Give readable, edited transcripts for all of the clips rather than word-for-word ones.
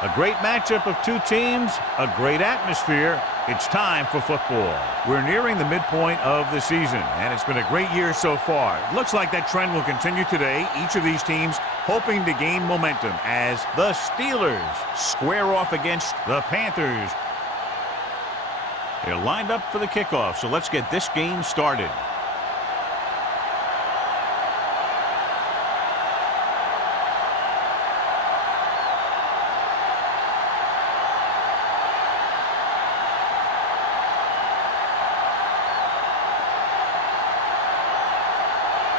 A great matchup of two teams, a great atmosphere. It's time for football. We're nearing the midpoint of the season, and it's been a great year so far. It looks like that trend will continue today. Each of these teams hoping to gain momentum as the Steelers square off against the Panthers. They're lined up for the kickoff, so let's get this game started.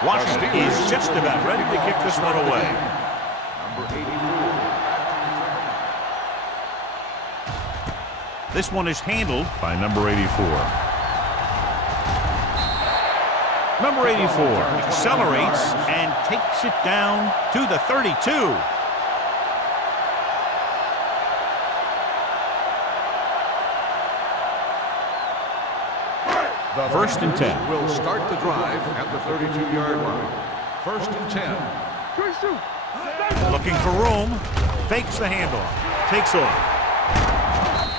Washington is just about ready to kick this one away. Number 84. This one is handled by number 84. Number 84 accelerates and takes it down to the 32. First and 10. Will start the drive at the 32-yard line. First and 10. Looking for room. Fakes the handoff. Takes off.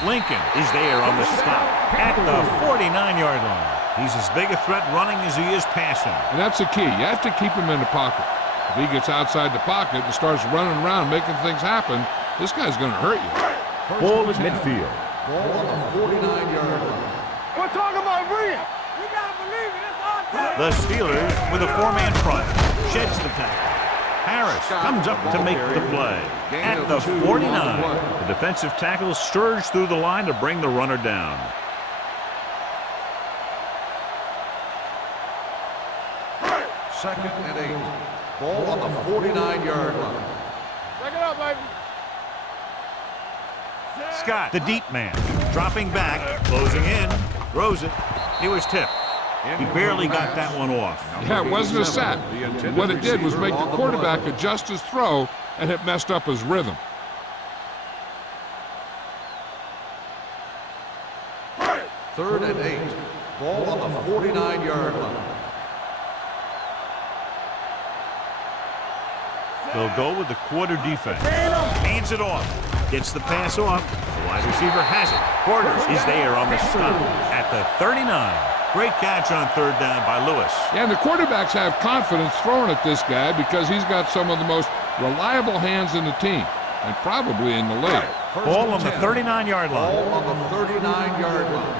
Lincoln is there on the stop at the 49-yard line. He's as big a threat running as he is passing. And that's the key. You have to keep him in the pocket. If he gets outside the pocket and starts running around making things happen, this guy's going to hurt you. Ball at midfield. Ball on the 49-yard line. We're talking about brilliant. We gotta believe it. It's our time. The Steelers with a four-man front. Sheds the tackle. Harris comes up to make the play. At the 49, the defensive tackle surges through the line to bring the runner down. Second and 8. Ball on the 49-yard line. Check it out, baby. Scott, the deep man, dropping back, closing in, throws it. He was tipped. He barely got that one off. Yeah, it wasn't a sack. What it did was make the quarterback adjust his throw, and it messed up his rhythm. Third and 8. Ball on the 49-yard line. They'll go with the quarter defense. Hands it off. Gets the pass off. The wide receiver has it. Porter is there on the stop at the 39. Great catch on third down by Lewis. Yeah, and the quarterbacks have confidence throwing at this guy because he's got some of the most reliable hands in the team, and probably in the league. Ball on the 39-yard line. Ball on the 39-yard line.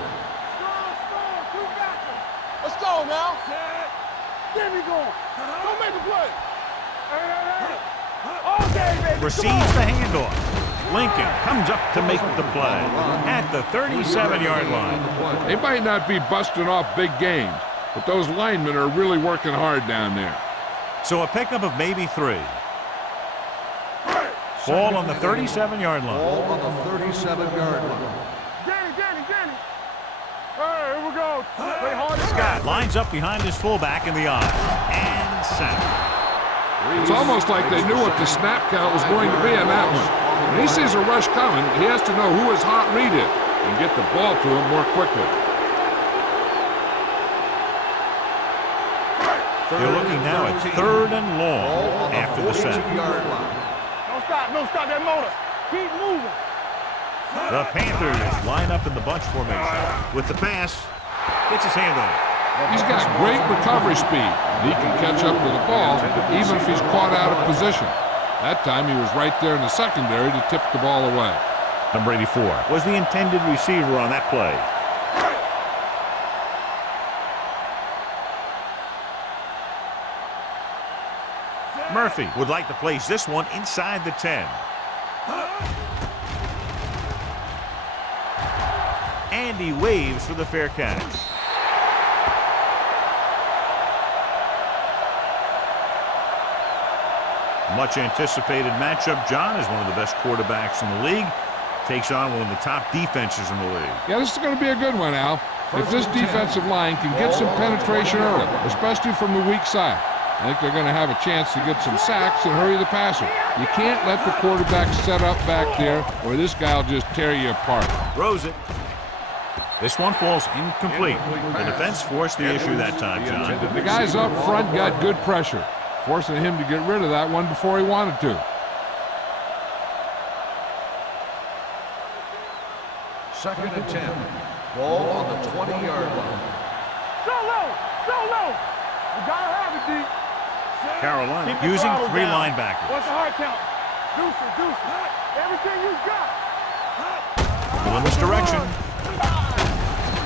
Let's go now. Get me going. Don't make the play. Okay, baby. Receives the handoff. Lincoln comes up to make the play at the 37-yard line. They might not be busting off big games, but those linemen are really working hard down there. So a pickup of maybe 3. Ball on the 37-yard line. Ball on the 37-yard line. Danny. Hey, here we go. Play hard. Scott lines up behind his fullback in the eye and sack. It's almost like they knew what the snap count was going to be on that one. When he sees a rush coming, he has to know who his hot read is and get the ball to him more quickly. They're looking now at third and long after the sack. Don't stop that motor. Keep moving. The Panthers line up in the bunch formation. With the pass, gets his hand on it. He's got great recovery speed. He can catch up to the ball even if he's caught out of position. That time he was right there in the secondary to tip the ball away. Number 84 was the intended receiver on that play. Murphy would like to place this one inside the 10. And he waves for the fair catch. Much anticipated matchup. John is one of the best quarterbacks in the league. Takes on one of the top defenses in the league. Yeah, this is going to be a good one, Al. If this defensive line can get some penetration early, especially from the weak side, I think they're going to have a chance to get some sacks and hurry the passer. You can't let the quarterback set up back there or this guy will just tear you apart. Throws it. This one falls incomplete. The defense forced the issue that time, John. The guys up front got good pressure, forcing him to get rid of that one before he wanted to. Second and 10. Ball on the 20-yard line. So low. You gotta have it, D. Carolina Keep the using throttle 3 down. linebackers. What's the hard count? Deuces. Everything you got. Pulling this direction.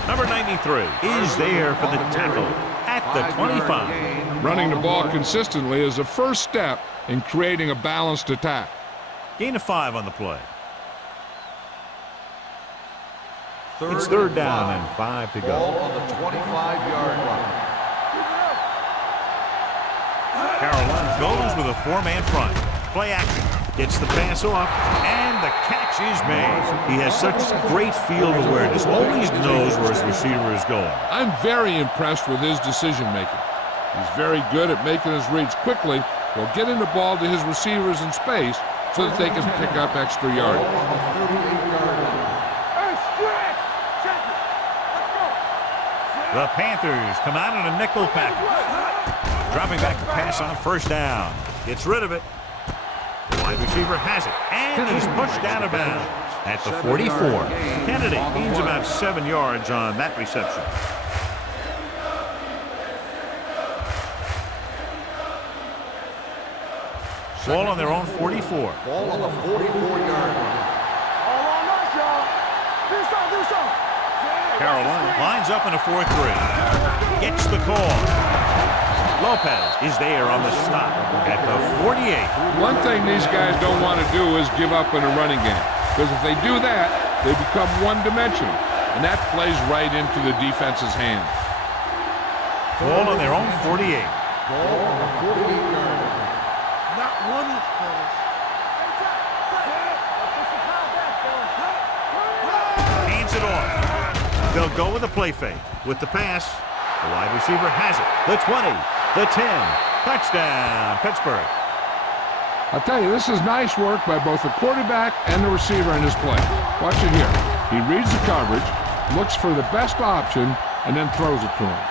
Number 93 is there for the tackle at the 25. Running the ball consistently is the first step in creating a balanced attack. Gain of 5 on the play. It's Third third down and 5 to Ball go. on the 25-yard line. Carolina goes with a 4-man front. Play action. Gets the pass off, and the catch is made. He has such great field awareness. Always knows where his receiver is going. I'm very impressed with his decision-making. He's very good at making his reads quickly while getting the ball to his receivers in space so that they can pick up extra yardage. Ball on the 38-yard line. Hey, stretch. Check it. Let's go. The Panthers come out in a nickel package. Dropping back to pass on first down. Gets rid of it. The wide receiver has it, and he's pushed out of bounds at the 44. Kennedy gains about 7 yards on that reception. Ball on their own 44. Ball on the 44-yard line. All on us, y'all. Do something. Carolina lines up in a 4-3. Gets the call. Lopez is there on the stop at the 48. One thing these guys don't want to do is give up in a running game, because if they do that, they become one-dimensional, and that plays right into the defense's hands. Ball on their own 48. Ball on the 48-yard line. Not one inch, fellas. Hands it off. They'll go with a play fake. With the pass, the wide receiver has it. The 20, the 10. Touchdown, Pittsburgh. I'll tell you, this is nice work by both the quarterback and the receiver in this play. Watch it here. He reads the coverage, looks for the best option, and then throws it to him.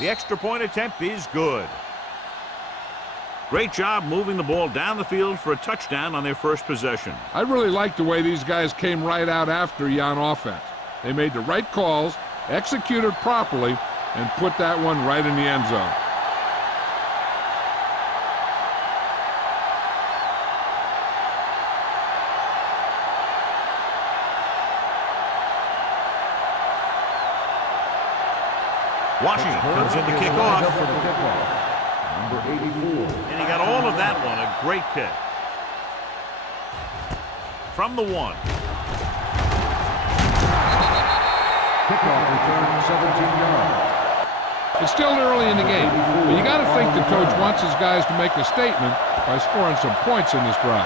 The extra point attempt is good. Great job moving the ball down the field for a touchdown on their first possession. I really like the way these guys came right out after you on offense. They made the right calls, executed properly, and put that one right in the end zone. Washington comes in to kick off. For the kickoff. Number 84. And he got all of that one. A great kick. From the 1. Kickoff return 17 yards. It's still early in the game, but you got to think the coach wants his guys to make a statement by scoring some points in this drive.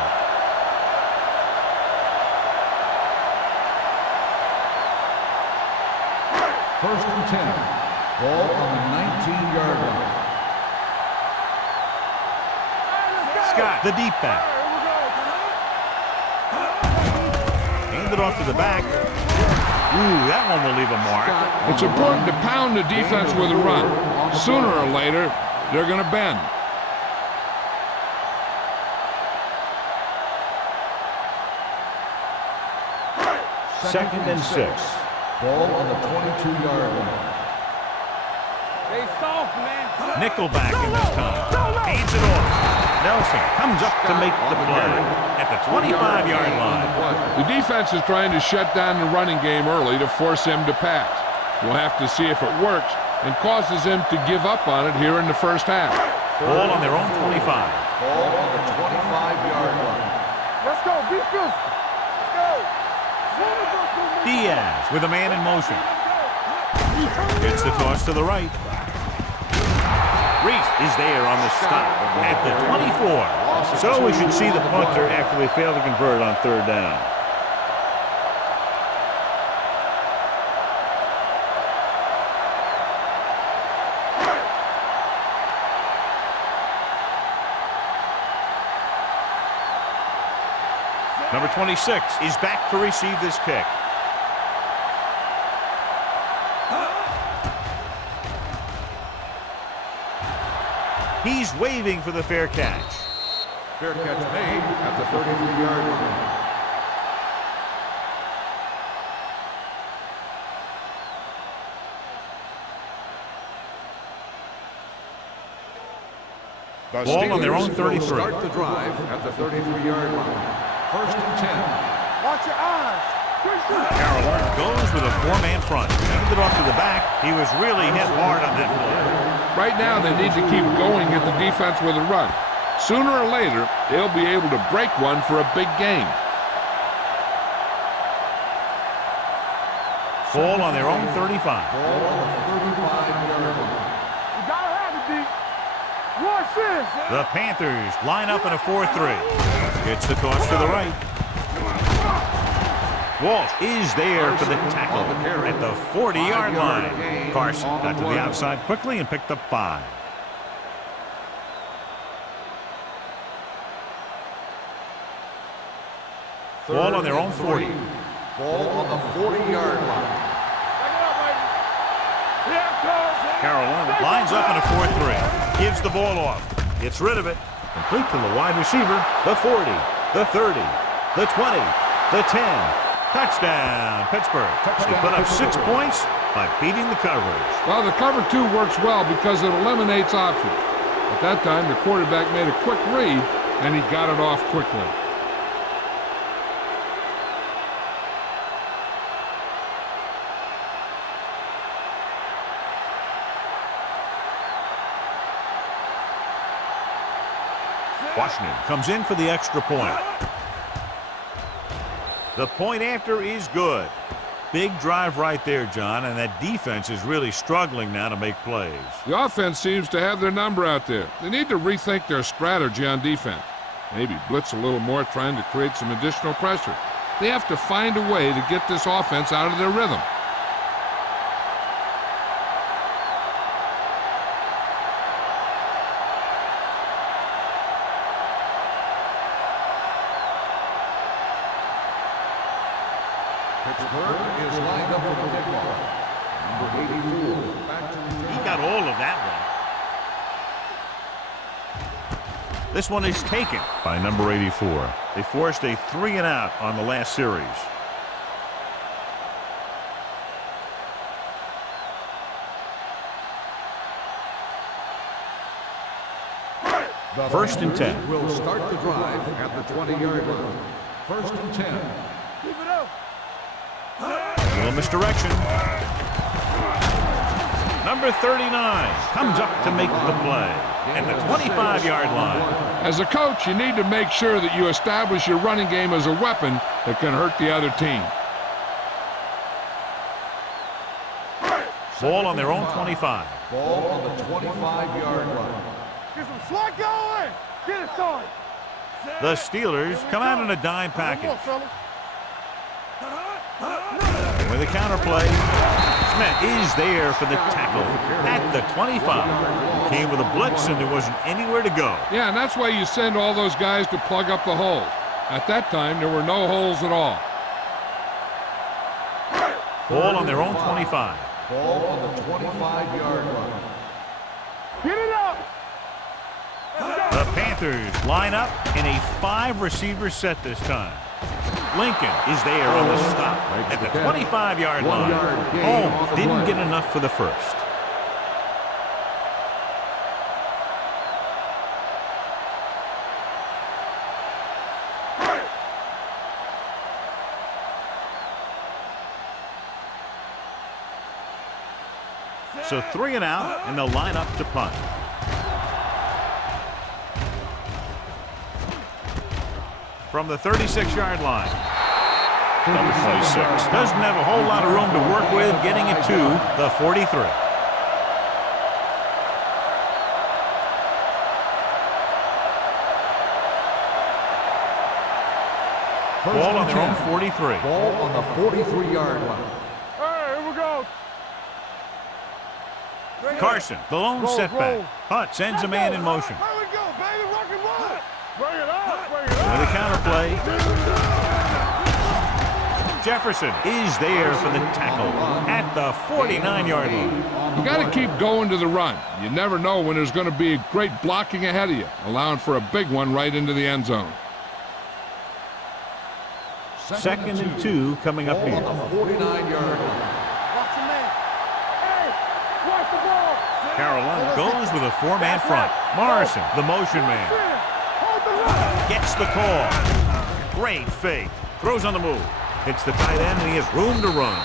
First and 10. Ball on the 19-yard line. Scott, the deep back. Hand it off to the back. Ooh, that one will leave a mark. It's important to pound the defense with a run. Sooner or later, they're going to bend. Second and 6. Ball on the 22-yard line. They soft, man. Nickelback in this time. Hands it off. Nelson comes up to make the play at the 25-yard line. The defense is trying to shut down the running game early to force him to pass. We'll have to see if it works and causes him to give up on it here in the first half. Ball on their own 25. Ball on the 25-yard line. Let's go. Be physical. Let's go. Diaz with a man in motion. Gets the toss to the right. Reese is there on the stop at the 24. So we should see the punter after they fail to convert on third down. Number 26 is back to receive this kick. He's waving for the fair catch. Fair catch made at the 33-yard line. Ball on their own 33. Start the drive at the 33-yard line. First and 10. Watch your eyes. Carolina goes with a four-man front. Handed it off to the back. He was really hit hard on that play. Right now, they need to keep going at the defense with a run. Sooner or later, they'll be able to break one for a big game. Ball on their own 35. Ball on the 35-yard line. You gotta have it, D. Watch this. The Panthers line up in a 4-3. Gets the toss to the right. Walsh is there for the tackle at the 40-yard line. Carson got to the outside quickly and picked up 5. Ball on their own 40. Ball on the 40-yard line. Carolina lines up in a 4-3. Gives the ball off. Gets rid of it. Complete to the wide receiver. The 40, the 30, the 20, the 10. Touchdown, Pittsburgh. They put up 6 points by beating the coverage. Well, the cover 2 works well because it eliminates options. At that time, the quarterback made a quick read, and he got it off quickly. Washington comes in for the extra point. The point after is good. Big drive right there, John, and that defense is really struggling now to make plays. The offense seems to have their number out there. They need to rethink their strategy on defense. Maybe blitz a little more, trying to create some additional pressure. They have to find a way to get this offense out of their rhythm. Pittsburgh is lined up for the kickoff. Number 84. Back to return. He got all of that one. This one is taken by number 84. They forced a 3-and-out on the last series. First and 10. Will start the drive at the 20-yard line. First and 10. Keep it up. A little misdirection. Number 39 comes up to make the play at the 25-yard line. As a coach, you need to make sure that you establish your running game as a weapon that can hurt the other team. Ball on their own 25. Ball on the 25-yard line. Get some slot going. Get it started. The Steelers come out in a dime package. With a counterplay, Smith is there for the tackle at the 25. He came with a blitz and there wasn't anywhere to go. Yeah, and that's why you send all those guys to plug up the holes. At that time, there were no holes at all. Ball on their own 25. Ball on the 25-yard line. Get it up. The Panthers line up in a 5-receiver set this time. Lincoln is there on the stop at the 25-yard line. Holmes didn't get enough for the first. So 3-and-out, and they'll line up to punt. From the 36-yard line. Number 26 doesn't have a whole lot of room to work with, getting it to the 43. Ball on their own 43. Ball on the 43-yard line. Hey, here we go. Carson, the lone setback. Hutt sends a man in motion. Here we go, baby. Rock and roll. Bring it up. Bring it With up. a counterplay. Jefferson is there for the tackle at the 49-yard line. You got to keep going to the run. You never know when there's going to be great blocking ahead of you, allowing for a big one right into the end zone. Second and 2 coming up Ball here. on the 49-yard line. Watch the man. Hey, watch the ball. Carolina goes with a four-man front. Morrison, the motion man, Hold the line. gets the call. Great fake. Throws on the move. Hits the tight end, and he has room to run.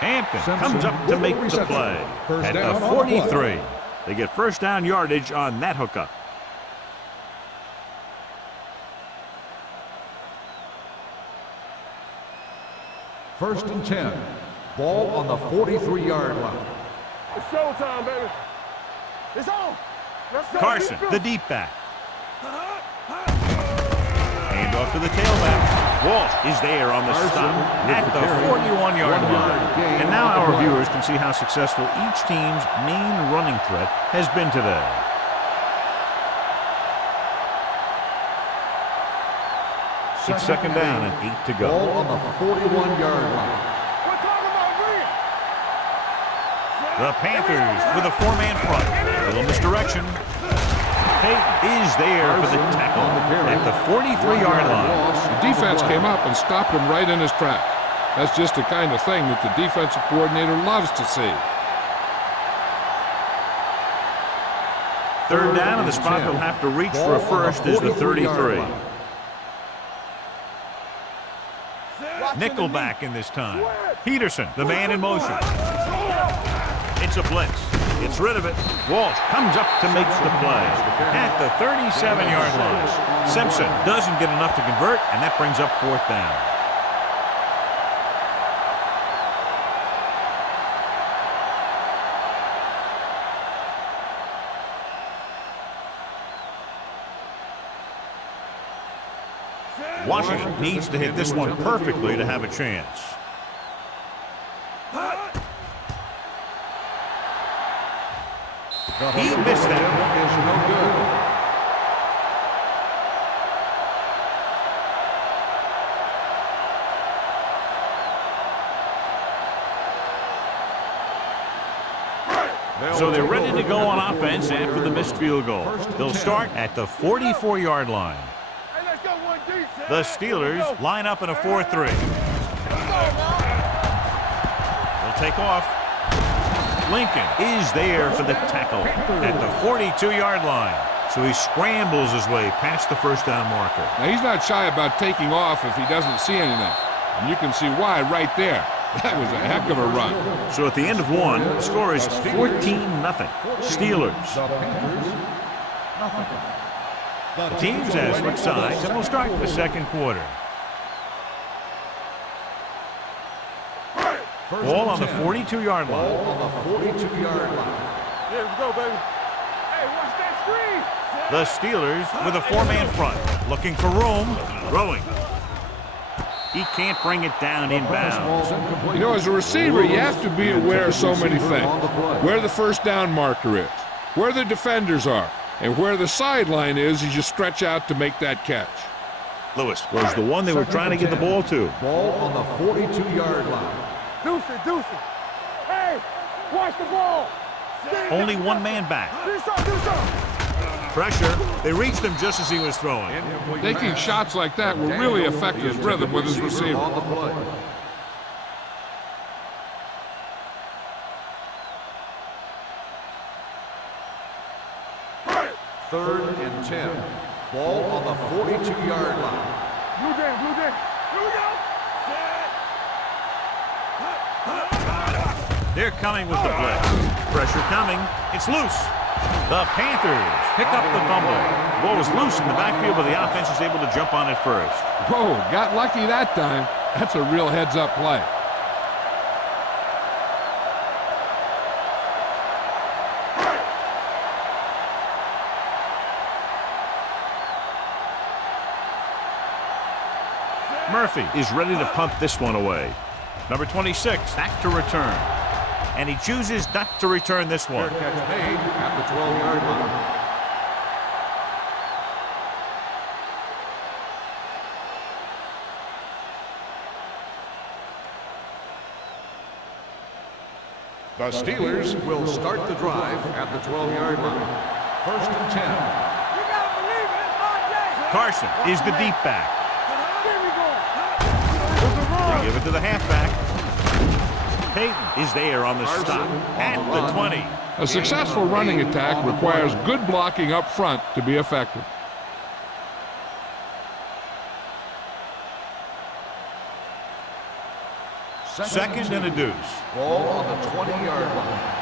Hampton comes up to make the play at the 43. They get first down yardage on that hookup. First and 10. Ball on the 43-yard line. It's showtime, baby. It's on. Let's go. Carson, Keep the going. deep back. Hand off to the tailback. Walsh is there on the stop at the 41-yard line. And now our viewers can see how successful each team's main running threat has been today. It's second down and 8 to go. Ball on the 41-yard line. We're talking about Reed. The Panthers with a four-man front. Little misdirection. Payton is there for the tackle at the 43-yard line. The defense came up and stopped him right in his track. That's just the kind of thing that the defensive coordinator loves to see. Third down, and the spot he'll have to reach for a first is the 33. Nickelback in this time. Peterson, the man in motion. It's a blitz. It's rid of it. Walsh comes up to make the play at the 37-yard line. Simpson doesn't get enough to convert, and that brings up fourth down. Washington needs to hit this one perfectly to have a chance. He missed that one. Is no good. So they're ready to go on offense after the missed field goal. They'll start at the 44-yard line. Hey, let's go one deep. The Steelers line up in a 4-3. They'll take off. Lincoln is there for the tackle at the 42-yard line. So he scrambles his way past the first down marker. Now, he's not shy about taking off if he doesn't see anything. And you can see why right there. That was a heck of a run. So at the end of one, the score is 14-0. Steelers. The teams have switched sides, and we'll start the second quarter. Ball on the 42-yard Ball line. on the 42-yard line. Yeah, let's go, baby. Hey, watch that screen. The Steelers with a four-man front, looking for room, throwing. He can't bring it down inbounds. You know, as a receiver, you have to be aware of so many things. Where the first down marker is, where the defenders are, and where the sideline is as you stretch out to make that catch. Lewis was the one they were trying to get the ball to. Ball on the 42-yard line. Deuce it, deuce it. Hey, watch the ball. Only one man back. Do something, do something. Pressure. They reached him just as he was throwing. Taking shots like that will really affect his rhythm with his receiver. On the play. Third and 10. Ball on the 42-yard line. Blue jam, blue jam. Here we go. They're coming with the blitz. Pressure coming. It's loose. The Panthers pick up the fumble. The ball was loose in the backfield, but the offense was able to jump on it first. Whoa, got lucky that time. That's a real heads-up play. Murphy is ready to punt this one away. Number 26 back to return. And he chooses not to return this one. Fair catch made at the 12-yard line. The Steelers will start the drive at the 12-yard line. 1st and 10. You gotta believe it. It's my day. Carson is the deep back. Give me going. They give it to the halfback. Peyton is there on the stop at the 20. A successful running attack requires good blocking up front to be effective. Second and a deuce. Ball on the 20-yard line.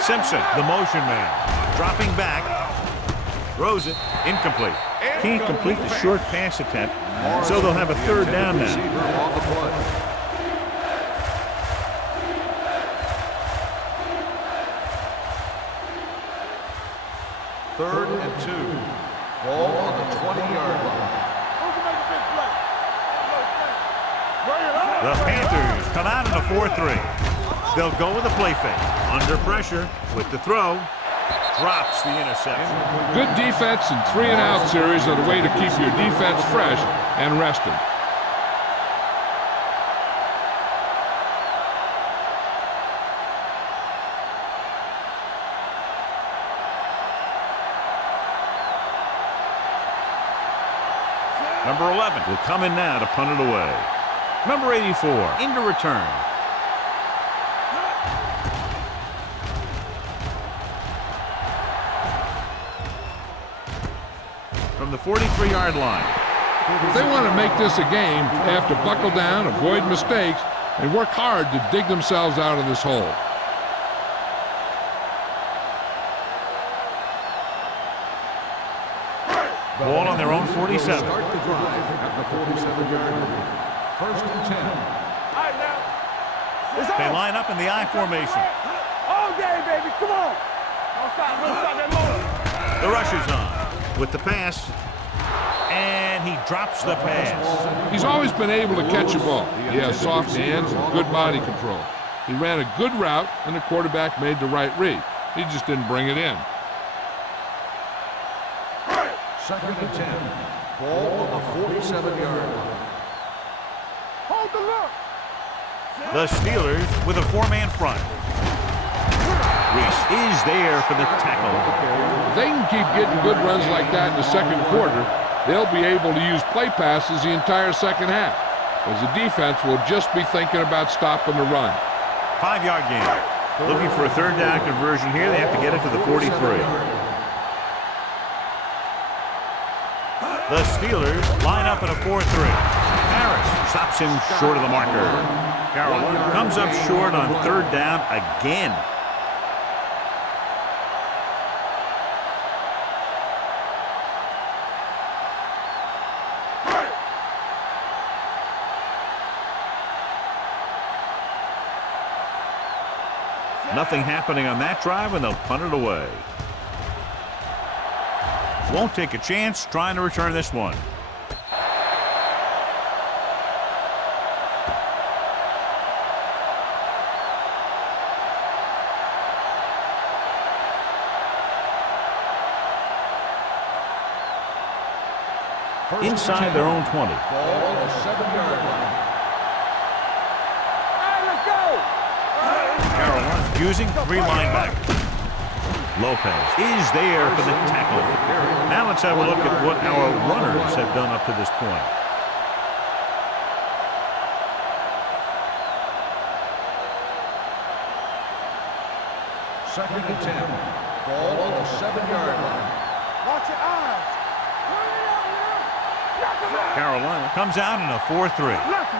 Simpson, the motion man, dropping back, throws it, incomplete. Can't complete the short pass attempt, so they'll have a third down now. On the play. Third and 2. Ball on the 20-yard line. The Panthers come out in a 4-3. They'll go with a play fake. Under pressure with the throw. Drops the interception. Good defense and 3-and-out series are the way to keep your defense fresh and rested. Number 11 will come in now to punt it away. Number 84 into return. From the 43-yard line. If they want to make this a game, they have to buckle down, avoid mistakes, and work hard to dig themselves out of this hole. Ball on their own 47. Start the drive at the 47-yard line. 1st and 10. All right, now. They line up in the I formation. All day, baby. Come on. Don't stop that motion. The rush is on with the pass, and he drops the pass. He's always been able to catch a ball. He has soft hands and good body control. He ran a good route, and the quarterback made the right read. He just didn't bring it in. 2nd and 10. Ball on the 47-yard line. Hold the look. The Steelers with a 4-man front. Reese is there for the tackle. If they can keep getting good runs like that in the second quarter, they'll be able to use play passes the entire second half, as the defense will just be thinking about stopping the run. 5-yard gain. Looking for a third down conversion here. They have to get it to the 43. The Steelers line up in a 4-3. Harris stops him short of the marker. Carolina comes up short on third down again. Nothing happening on that drive, and they'll punt it away. Won't take a chance trying to return this one. Inside their own 20. Ball on the 7-yard line. Carolina using 3 linebackers. Lopez is there for the tackle. Now let's have a look at what our runners have done up to this point. Second and 10. Ball on the 7-yard line. Watch your eyes. Carolina comes out in a 4-3. Lucky.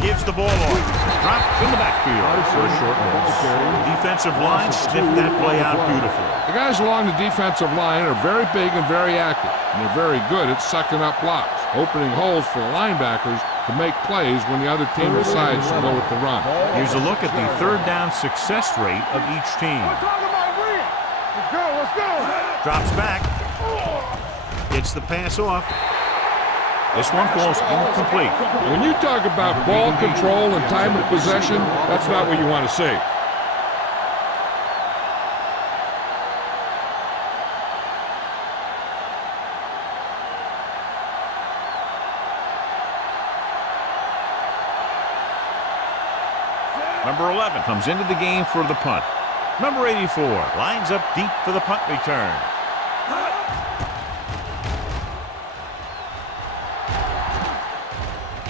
Gives the ball off. Dropped in the backfield for a short loss. Defensive line sniffed that play out beautifully. The guys along the defensive line are very big and very active, and they're very good at sucking up blocks, opening holes for the linebackers to make plays when the other team decides to go with the run. Here's a look at the third down success rate of each team. Talk about win. Let's go. let's go. Drops back. Gets the pass off. This one falls incomplete. When you talk about ball control and time of possession, that's not what you want to see. Number 11 comes into the game for the punt. Number 84 lines up deep for the punt return.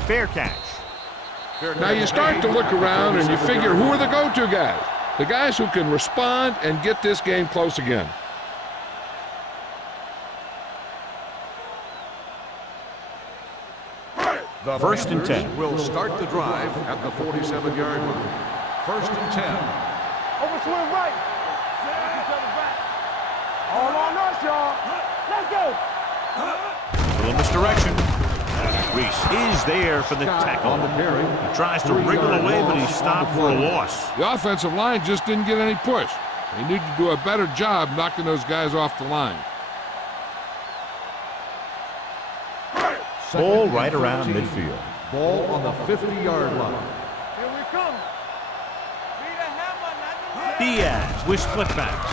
Fair catch. Now you start to look around and you figure, who are the go-to guys? The guys who can respond and get this game close again. The First and Panthers 10. will start the drive at the 47-yard line. First and 10. Over swing right. Each other back. All on us, y'all. Let's go. Little misdirection. Reese is there for the tackle. He tries to wriggle away, but he's stopped for a loss. The offensive line just didn't get any push. They need to do a better job knocking those guys off the line. Ball right around midfield. Ball on the 50-yard line. Here we come. Diaz with split backs.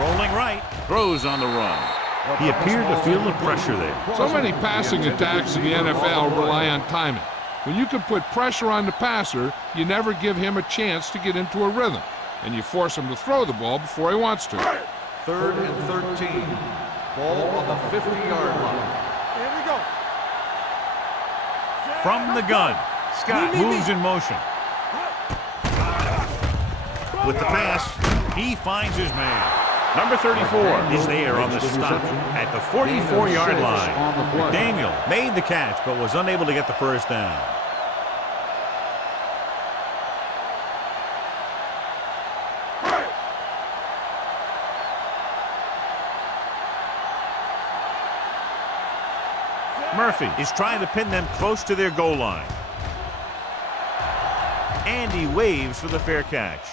Rolling right. Throws on the run. He appeared to feel the pressure there. So many passing attacks in the NFL rely on timing. When you can put pressure on the passer, you never give him a chance to get into a rhythm, and you force him to throw the ball before he wants to. 3rd and 13. Ball on the 50-yard line. Here we go. From the gun, Scott moves in motion. With the pass, he finds his man. Number 34 is there on the stop at the 44-yard line. McDaniel made the catch but was unable to get the first down. Murphy is trying to pin them close to their goal line. Andy waves for the fair catch.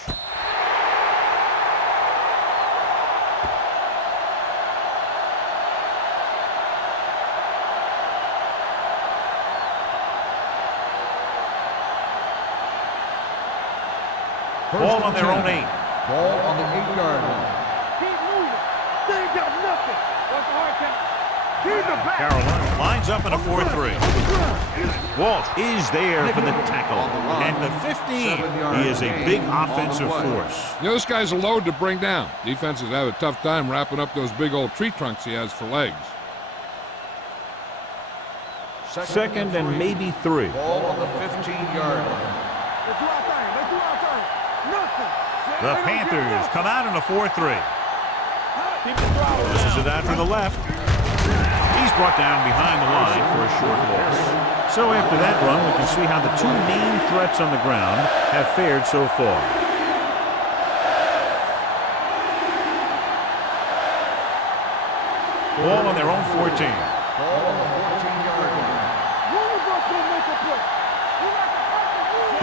Ball on their own 8. Ball on the 8-yard line. Keep moving. They ain't got nothing. What's the hard count? Keep the back. Carolina lines up in a 4-3. Walsh is there for the tackle. And the 15. He is a big offensive force. You know, this guy's a load to bring down. Defenses have a tough time wrapping up those big old tree trunks he has for legs. Second and maybe 3. Ball on the 15-yard line. Let's do our thing. Let's do our thing. Nothing. The Panthers come out in a 4-3. This is it out to the left. He's brought down behind the line for a short loss. So after that run, we can see how the two main threats on the ground have fared so far. Ball on their own 14. Ball on the 14-yard line. One of us will make a play.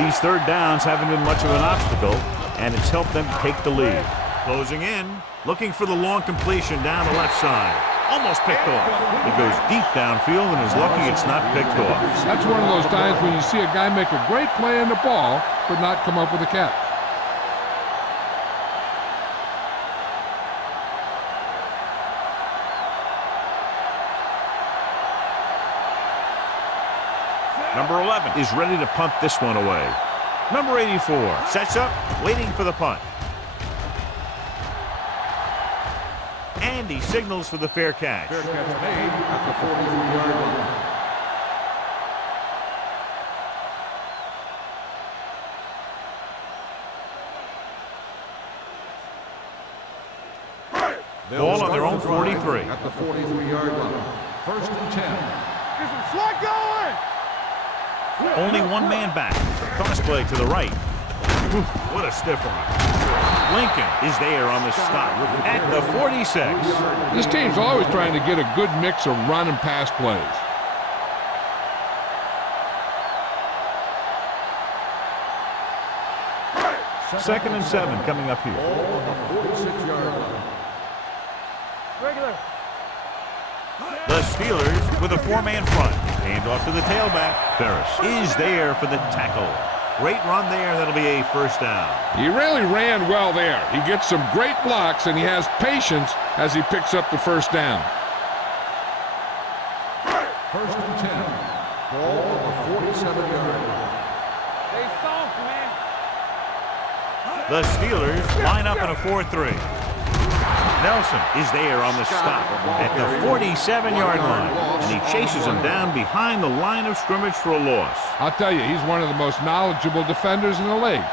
These third downs haven't been much of an obstacle, and it's helped them take the lead. Closing in, looking for the long completion down the left side. Almost picked off. He goes deep downfield and is lucky it's not picked off. That's one of those times when you see a guy make a great play on the ball, but not come up with a catch. Number 11 is ready to punt this one away. Number 84 sets up, waiting for the punt. And he signals for the fair catch. Fair catch made at the 43-yard line. Ball on their own 43. At the 43-yard line. First and 10. Get some slug going. Only one man back. Cross play to the right. Ooh, what a stiff one. Lincoln is there on the stop at the 46. This team's always trying to get a good mix of run and pass plays. Second and 7 coming up here. Ball on the 46-yard line. Regular. The Steelers with a four-man front. Hand off to the tailback. Ferris is there for the tackle. Great run there. That'll be a first down. He really ran well there. He gets some great blocks, and he has patience as he picks up the first down. First and 10. Ball on the 47-yard line. Stay soft, man. The Steelers line up in a 4-3. Nelson is there on the stop at the 47-yard line, and he chases him down behind the line of scrimmage for a loss. I'll tell you, he's one of the most knowledgeable defenders in the league.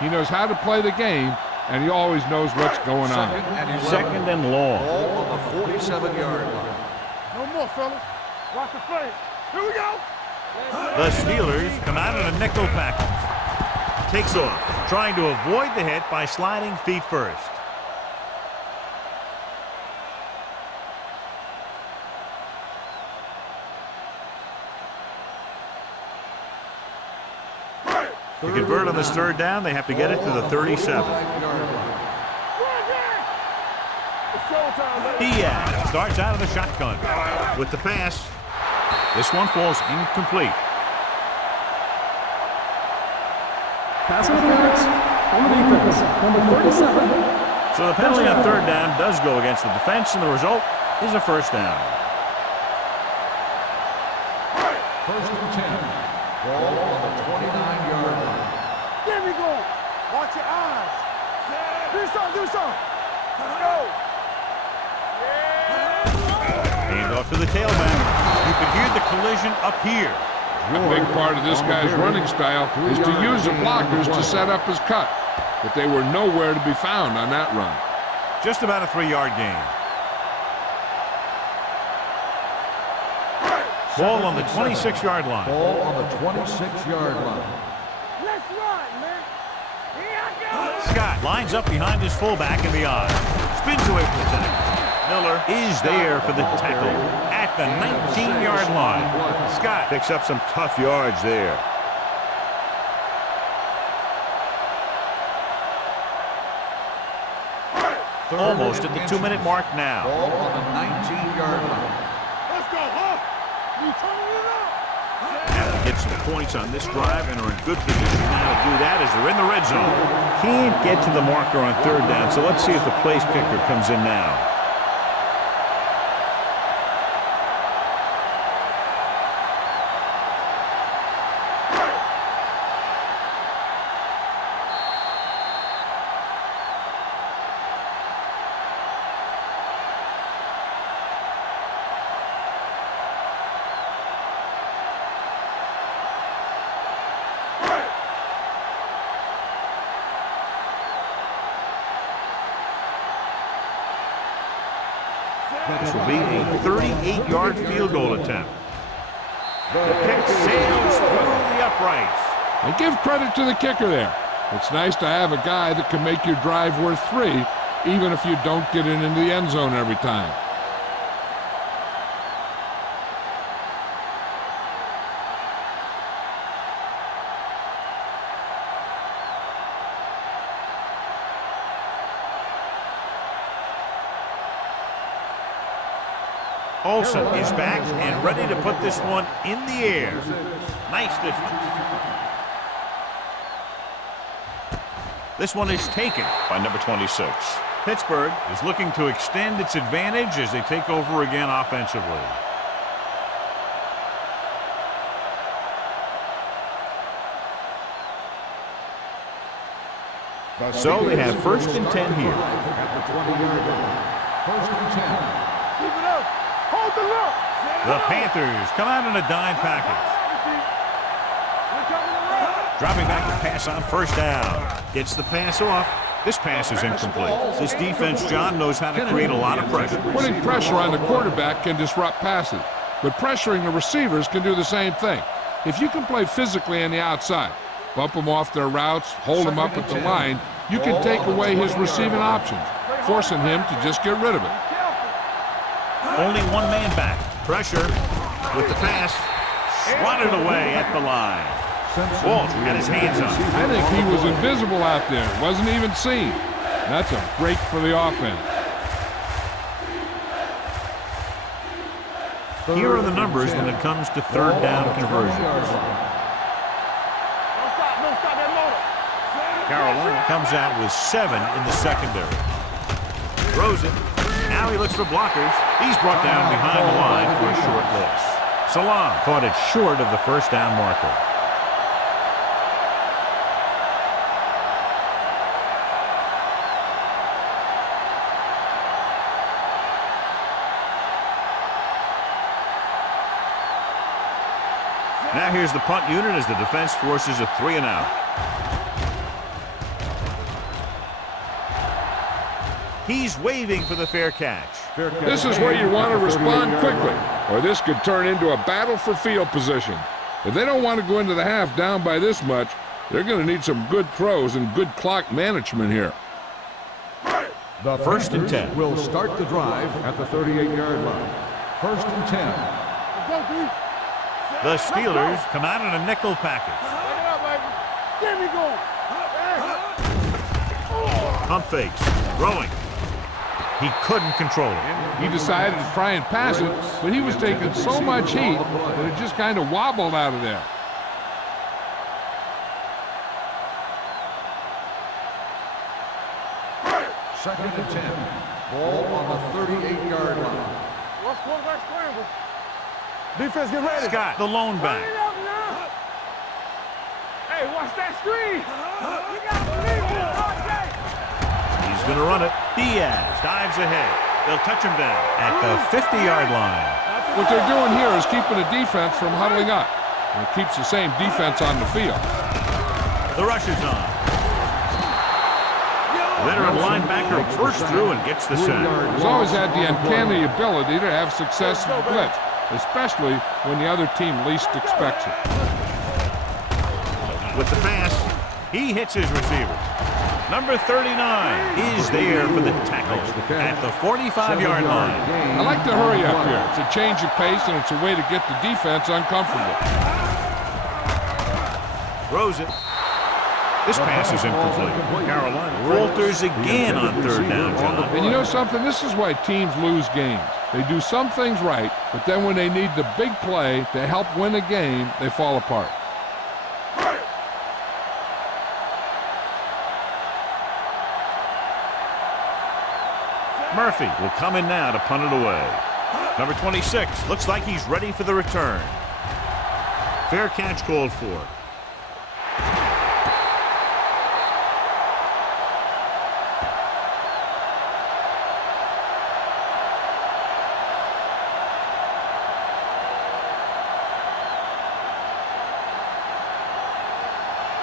He knows how to play the game, and he always knows what's going on. Second and long. Ball on the 47-yard line. No more, fellas. Watch the play. Here we go. The Steelers come out in a nickel package. Takes off, trying to avoid the hit by sliding feet first. To convert on this third down, they have to get it to the 37. Diaz starts out of the shotgun with the pass. This one falls incomplete. Pass interference on the defense, number 37. So the penalty on third down does go against the defense, and the result is a first down. First and 10. Ball on the 29-yard line. There we go. Watch your eyes. Do something. Let's go. Hand off to the tailback. You can hear the collision up here. A big part of this guy's running style is to use the blockers to set up his cut. But they were nowhere to be found on that run. Just about a 3-yard gain. Ball on the 26-yard line. Ball on the 26-yard line. Let's run, man. Here I go. Scott lines up behind his fullback in the eye. Spins away from the tackle. Miller is there for the tackle at the 19-yard line. Scott picks up some tough yards there. Almost at the 2-minute mark now. Ball on the 19-yard line. Let's go, huh? You turning it up. Have to get some points on this drive and are in good position now to do that as they're in the red zone. Can't get to the marker on third down, so let's see if the place kicker comes in now. This will be a 38-yard field goal attempt. The kick sails through the uprights. And give credit to the kicker there. It's nice to have a guy that can make your drive worth 3, even if you don't get it into the end zone every time. Olsen is back and ready to put this one in the air. Nice distance. This one is taken by number 26. Pittsburgh is looking to extend its advantage as they take over again offensively. So they have first and 10 here. At the 20-yard line. First and 10. Keep it up. Hold the look. The Panthers come out in a dime package. We're coming around. Dropping back to pass on first down. Gets the pass off. This pass is incomplete. This defense, John, knows how to create a lot of pressure. Putting pressure on the quarterback can disrupt passes, but pressuring the receivers can do the same thing. If you can play physically on the outside, bump them off their routes, hold them up at the line, you can take away his receiving options, forcing him to just get rid of it. Only one man back. Pressure with the pass. Swatted away at the line. Walt had his hands up. I think he was invisible out there. Wasn't even seen. That's a break for the offense. Here are the numbers when it comes to third down conversions. Don't stop that motor. Carolina comes out with 7 in the secondary. Throws it. Now he looks for blockers. He's brought down behind the line for a short loss. Salam caught it short of the first down marker. Now here's the punt unit as the defense forces a 3-and-out. He's waving for the fair catch. This is where you want to respond quickly, or this could turn into a battle for field position. If they don't want to go into the half down by this much, they're going to need some good throws and good clock management here. The First and 10. will start the drive at the 38-yard line. First and 10. Let's go, D. The Steelers come out in a nickel package. Back it up, baby. There we go. Pump fakes. Throwing. He couldn't control it. He decided to try and pass it, but he was taking so much heat that it just kind of wobbled out of there. Second and 10. Ball on the 38-yard line. What's quarterback scramble? Defense, get ready. Scott, the lone Run back. it up now. Hey, watch that screen. You got to believe it. Okay. He's going to run it. Diaz dives ahead. They'll touch him down at the 50-yard line. What they're doing here is keeping the defense from huddling up. And it keeps the same defense on the field. The rush is on. Veteran linebacker bursts through and gets the sack. He's always had the uncanny ability to have success in the blitz, especially when the other team least expects it. With the pass, he hits his receiver. Number 39 is there for the tackle at the 45-yard line. I like to hurry up here. It's a change of pace, and it's a way to get the defense uncomfortable. Throws it. This pass is incomplete. Carolina falters again on third down, John. And you know something? This is why teams lose games. They do some things right, but then when they need the big play to help win a game, they fall apart. Murphy will come in now to punt it away. Number 26 looks like he's ready for the return. Fair catch called for.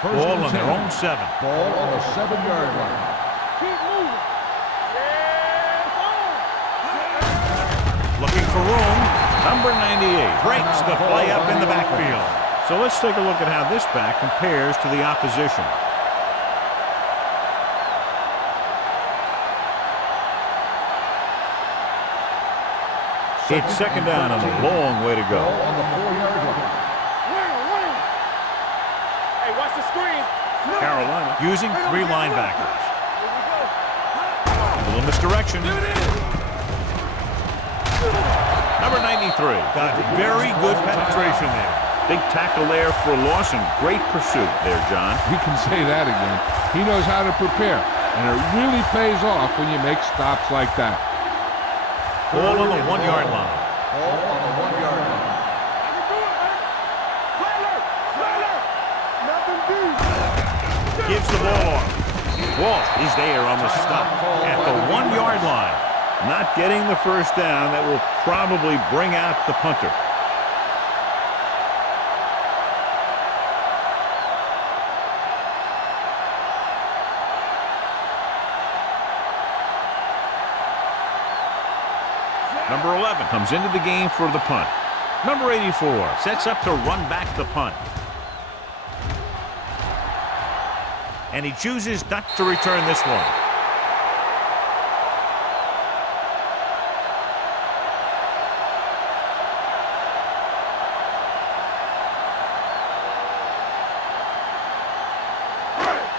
Ball on their own 7. Ball on the 7-yard line. Keep moving. Looking for room. Number 98 breaks the play up in the backfield. So let's take a look at how this back compares to the opposition. It's second down and a long way to go. Ball on the 4-yard line. Hey, watch the screen. Carolina using 3 linebackers. A little misdirection. Number 93 got very good penetration there. Big tackle there for a loss and great pursuit there, John. You can say that again. He knows how to prepare, and it really pays off when you make stops like that. Ball on the 1-yard line. Ball on the 1-yard line. Gives the ball off. Walsh is there on the stop at the 1-yard line. Not getting the first down. That will probably bring out the punter. Number 11 comes into the game for the punt. Number 84 sets up to run back the punt. And he chooses not to return this one.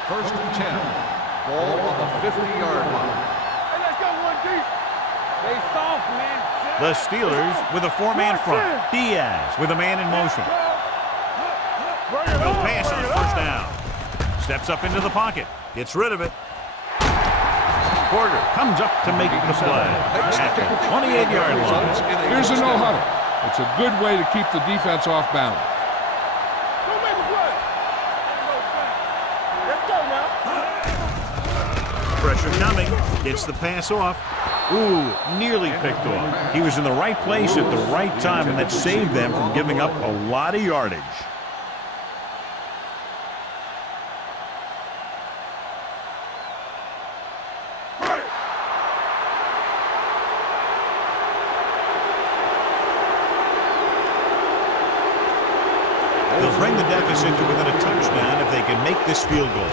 First and 10. Ball on the 50-yard line. Hey, let's go one deep. They soft, man. The Steelers with a four-man front. Diaz with a man in motion. No pass on first down. Steps up into the pocket. Gets rid of it. Porter comes up to make the play at the 28-yard line. Here's a no-huddle. It's a good way to keep the defense off balance. Pressure coming. Gets the pass off. Ooh, nearly picked off. He was in the right place at the right time, and that saved them from giving up a lot of yardage. They'll bring the deficit to within a touchdown if they can make this field goal.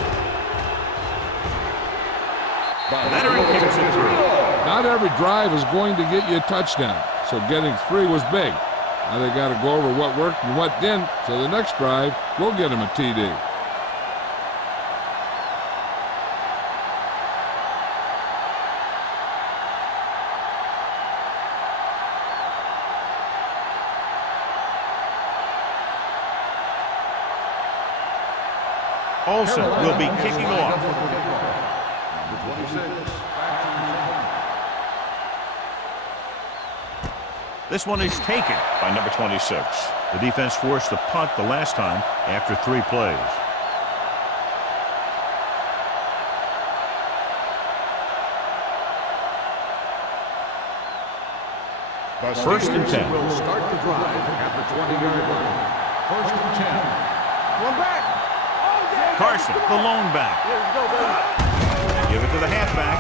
Veteran kicks it through. Not every drive is going to get you a touchdown, so getting 3 was big. Now they got to go over what worked and what didn't, so the next drive will get them a TD. Olsen will be kicking off. This one is taken by number 26. The defense forced the punt the last time after 3 plays. First and 10. Will start the drive at the 20-yard line. First and 10. One back. Carson, the lone back. Give it to the halfback.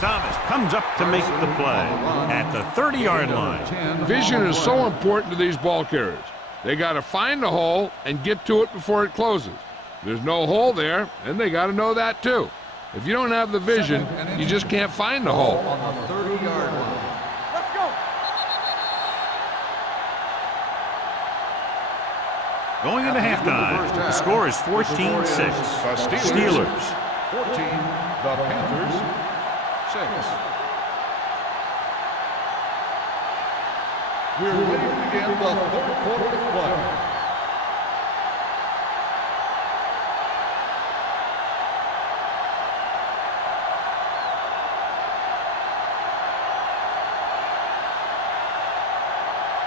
Thomas comes up to make the play at the 30-yard line. Vision is so important to these ball carriers. They got to find the hole and get to it before it closes. There's no hole there, and they got to know that too. If you don't have the vision, you just can't find the hole. On the 30-yard line. Let's go. Going into halftime, the score is 14-6. Steelers. 14, the Panthers 6. We're ready to begin the third quarter of play.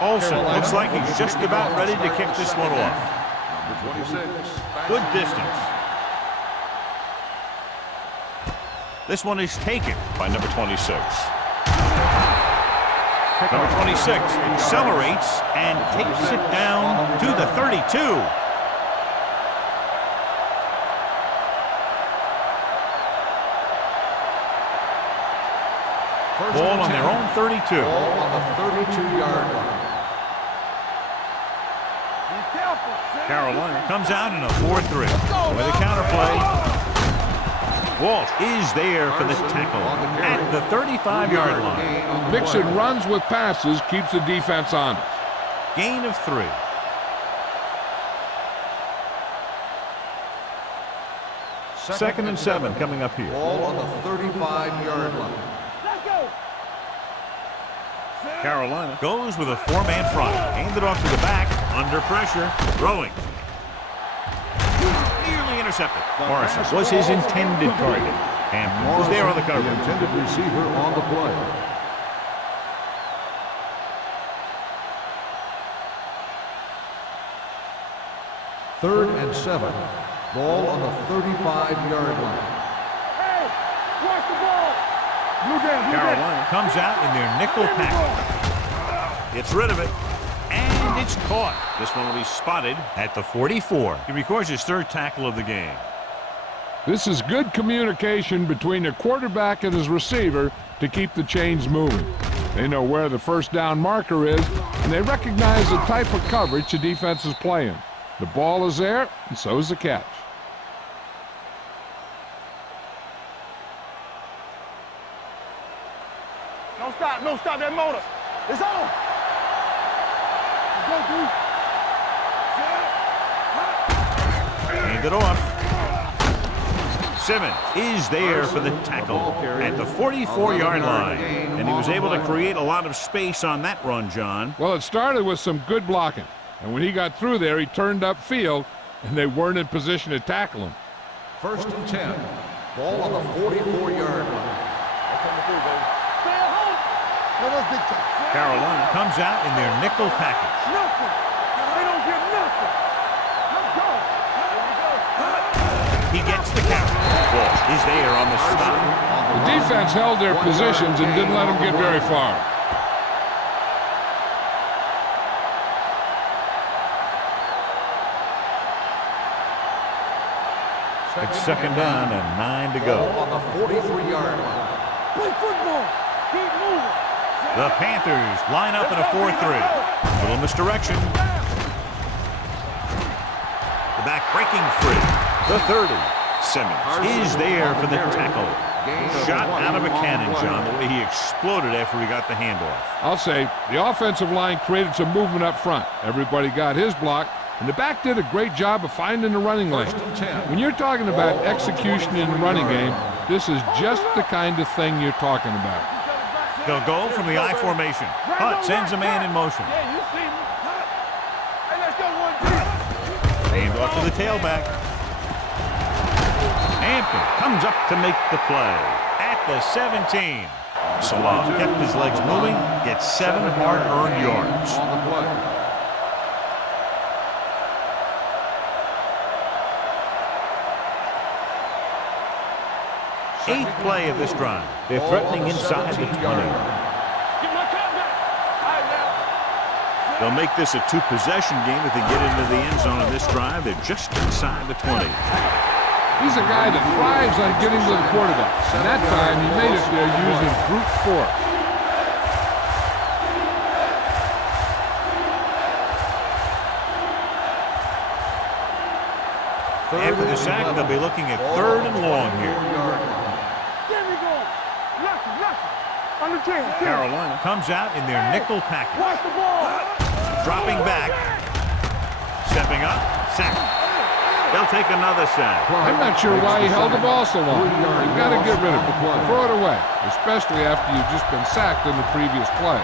Olsen looks like he's just about ready to kick this one off. Number 26. Good distance. This one is taken by number 26. Number 26 accelerates and takes it down to the 32. Ball on their own 32. Ball on the 32-yard line. Carolina comes out in a 4-3. With a counterplay. Walsh is there for the tackle at the 35-yard line. Mixing runs with passes keeps the defense honest. Gain of 3. Second and 7 coming up here. Ball on the 35-yard line. Let's go. Carolina goes with a 4-man front. Handed off to the back. Under pressure. Throwing. Nearly intercepted. Morrison was his intended target. And was there on the cover. The intended receiver on the play. Third and 7. Ball on the 35-yard line. Hey, watch the ball. Blue game. Carolina comes out in their nickel package. Gets rid of it. And it's caught. This one will be spotted at the 44. He records his 3rd tackle of the game. This is good communication between the quarterback and his receiver to keep the chains moving. They know where the first down marker is, and they recognize the type of coverage the defense is playing. The ball is there, and so is the catch. Don't stop that motor. It's on. Let's go, dude. Hand it off. Simmons is there for the tackle at the 44-yard line. And he was able to create a lot of space on that run, John. Well, it started with some good blocking. And when he got through there, he turned upfield, and they weren't in position to tackle him. 1st and 10. Ball on the 44-yard line. Carolina comes out in their nickel package. Nothing. They don't get nothing. Let's go. He gets the carry. Ball is there on the stop. The defense held their positions and didn't let them get very far. It's 2nd down and 9 to go. On the 43-yard line. Play football. Keep moving. The Panthers line up in a 4-3. Little misdirection. The back breaking free. The 30. Simmons is there for the tackle. Shot out of a cannon, John, the way he exploded after he got the handoff. I'll say the offensive line created some movement up front. Everybody got his block, and the back did a great job of finding the running lane. When you're talking about execution in the running game, this is just the kind of thing you're talking about. They'll go from the I formation. Hunt sends a man in motion. Yeah, you see me. Hey, let's go 1-3. Hand off to the tailback. Hampton comes up to make the play at the 17. Salah kept his legs moving, gets 7 hard-earned yards. On the play. Eighth play of this drive. They're threatening inside the 20. Get my cut back. All right, now. They'll make this a 2-possession game if they get into the end zone of this drive. They're just inside the 20. He's a guy that thrives on getting to the quarterback. And that time, he made it there using brute force. After the sack, they'll be looking at 3rd and long here. There we go. Lucky. On the 10. Carolina comes out in their nickel package. Watch the ball. Dropping back. Stepping up. Sack. They'll take another sack. I'm not sure why he held the ball so long. You've got to get rid of it. Throw it away, especially after you've just been sacked in the previous play.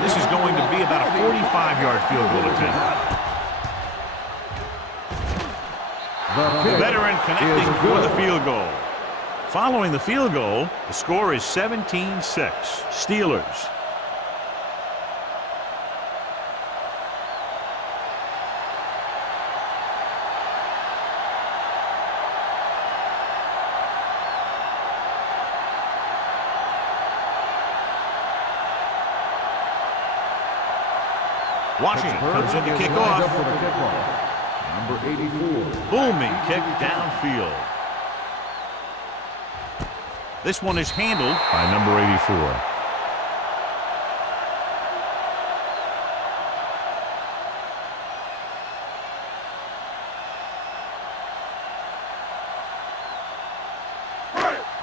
This is going to be about a 45-yard field goal attempt. The veteran connecting for the field goal. Following the field goal, the score is 17-6. Steelers. Washington comes in to kick off. Number 84. Booming kick downfield. This one is handled by number 84.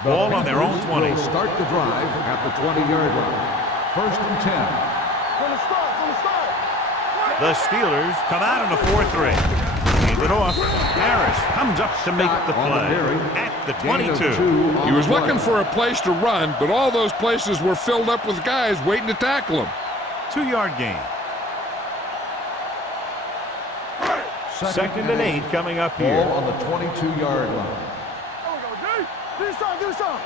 Ball on their own 20. Will start the drive at the 20-yard line. 1st and 10. From the start. The Steelers come out in a 4-3. Hand it off. Harris comes up to make the play at the 22. He was looking for a place to run, but all those places were filled up with guys waiting to tackle him. 2-yard gain. 2nd and 8 coming up here. Ball on the 22-yard line. There we go, D. Do this side.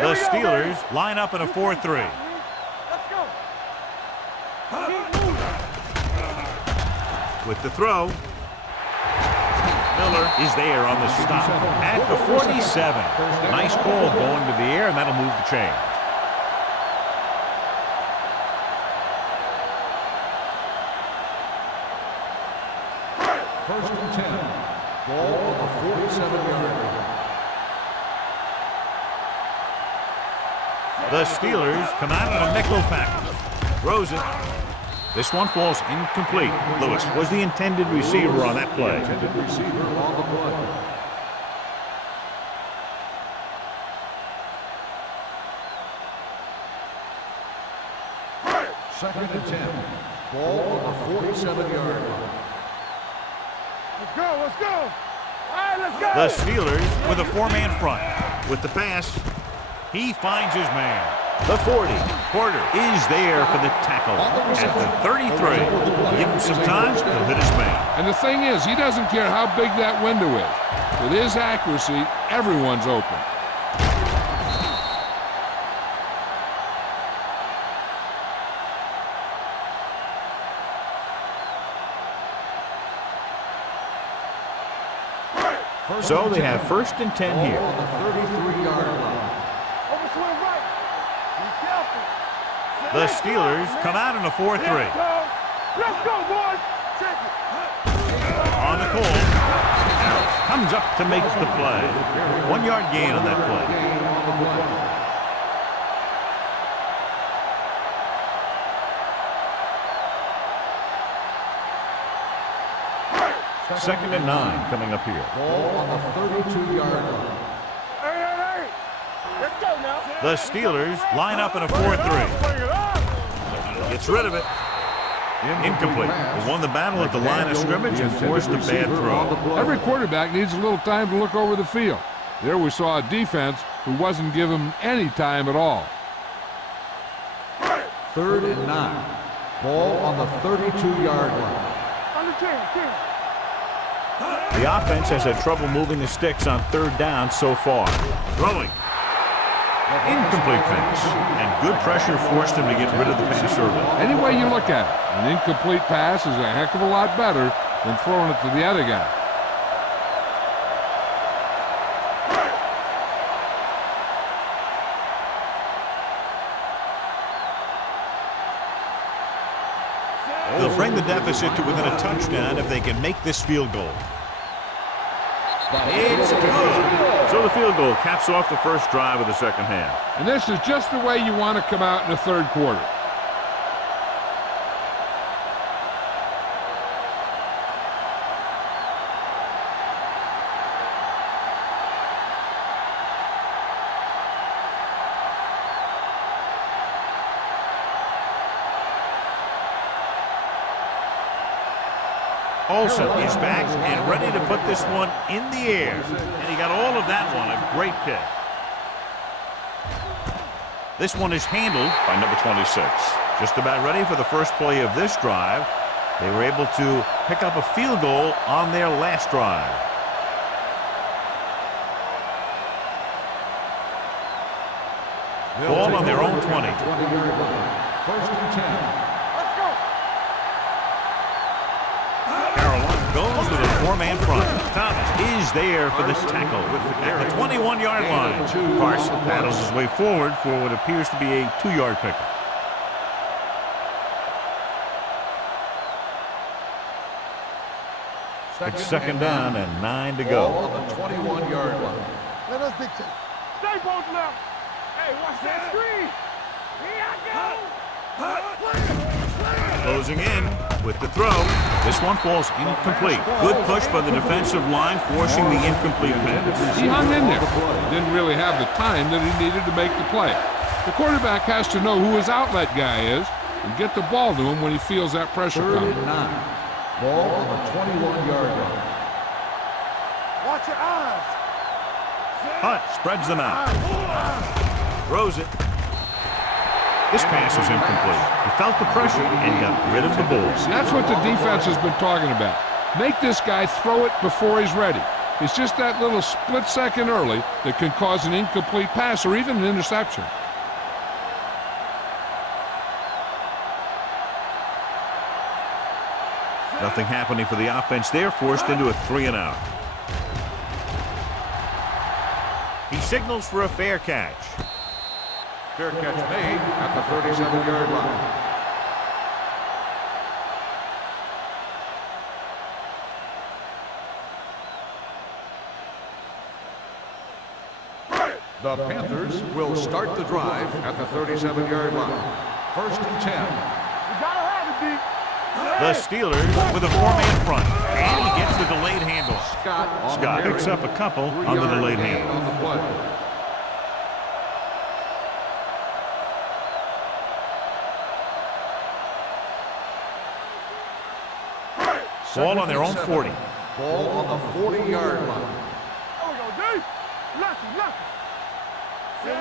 The Steelers line up in a 4-3. Let's go. With the throw. Miller is there on the stop at the 47. Nice call going to the air, and that'll move the chains. First and 10. Ball on the 47-yard line. The Steelers come out in a nickel package. Throws it. This one falls incomplete. Lewis was the intended receiver on that play. Intended receiver on the play. Second and 10. Ball on the 47-yard line. Let's go, let's go. All right, let's go. The Steelers with a four-man front. With the pass, he finds his man. The 40. Porter is there for the tackle at the 33. Give him some time, he'll hit his man. And the thing is, he doesn't care how big that window is. With his accuracy, everyone's open. So they have first and 10 here. On the 33-yard line. Overswing right. Be careful. The Steelers come out in a 4-3. Let's go, boys. Check it. On the call, Harris comes up to make the play. 1 yard gain on that play. Gain on the play. Second and 9 coming up here. Ball on the 32-yard line. Hey. Let's go now. The Steelers line up in a 4-3. Bring it up. Gets rid of it. Incomplete. They won the battle at the line of scrimmage and forced a bad throw. Every quarterback needs a little time to look over the field. There we saw a defense who wasn't given any time at all. Third and 9. Ball on the 32-yard line. On the 10. The offense has had trouble moving the sticks on third down so far. Throwing. Incomplete pass. And good pressure forced him to get rid of the pass early. Any way you look at it, an incomplete pass is a heck of a lot better than throwing it to the other guy. They'll bring the deficit to within a touchdown if they can make this field goal. It's good. So the field goal caps off the first drive of the second half. And this is just the way you want to come out in the third quarter. Olsen is back and ready to put this one in the air. And he got all of that one. A great kick. This one is handled by number 26. Just about ready for the first play of this drive. They were able to pick up a field goal on their last drive. Ball on their own 20. 20-yard line. First and 10. Goes with a four-man front. Thomas is there for the tackle at the 21-yard line. Carson battles his way forward for what appears to be a 2-yard pickup. It's second down and 9 to go. Ball on the 21-yard line. Let us dictate. Stay both left. Hey, watch that screen. Here I go. Closing in with the throw. This one falls incomplete. Good push by the defensive line, forcing the incomplete pass. He hung in there. He didn't really have the time that he needed to make the play. The quarterback has to know who his outlet guy is and get the ball to him when he feels that pressure coming. Third and 9. Ball on the 21-yard line. Watch your eyes. Hunt spreads them out. Throws it. This pass is incomplete. He felt the pressure and got rid of the ball. That's what the defense has been talking about. Make this guy throw it before he's ready. It's just that little split second early that can cause an incomplete pass or even an interception. Nothing happening for the offense there, forced into a 3-and-out. He signals for a fair catch. Fair catch made at the 37-yard line. The Panthers will start the drive at the 37-yard line. First and 10. You gotta have it, D. The Steelers with a 4-man front. And he gets the delayed handoff. Scott picks up a couple on the delayed handoff. On the play. Ball on their own 40. Ball on the 40-yard line. There we go, D. Lucky.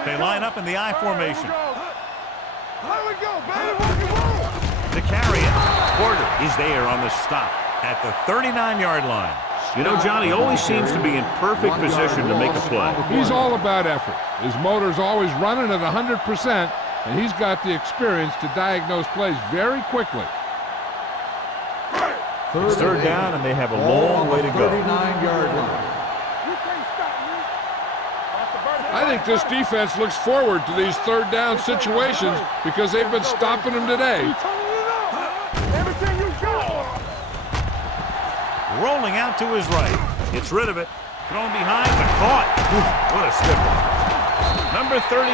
They line up in the I formation. There we go, baby. Rock and roll. To carry it, Porter is there on the stop at the 39-yard line. You know, Johnny always seems to be in perfect position to make a play. He's all about effort. His motor's always running at 100%, and he's got the experience to diagnose plays very quickly. It's third down, and they have a long way to go. 39-yard line. You can't stop me. I think this defense looks forward to these third down situations because they've been stopping them today. You turning it up. Everything you got. Rolling out to his right. Gets rid of it. Thrown behind, but caught. What a stiffer. Number 39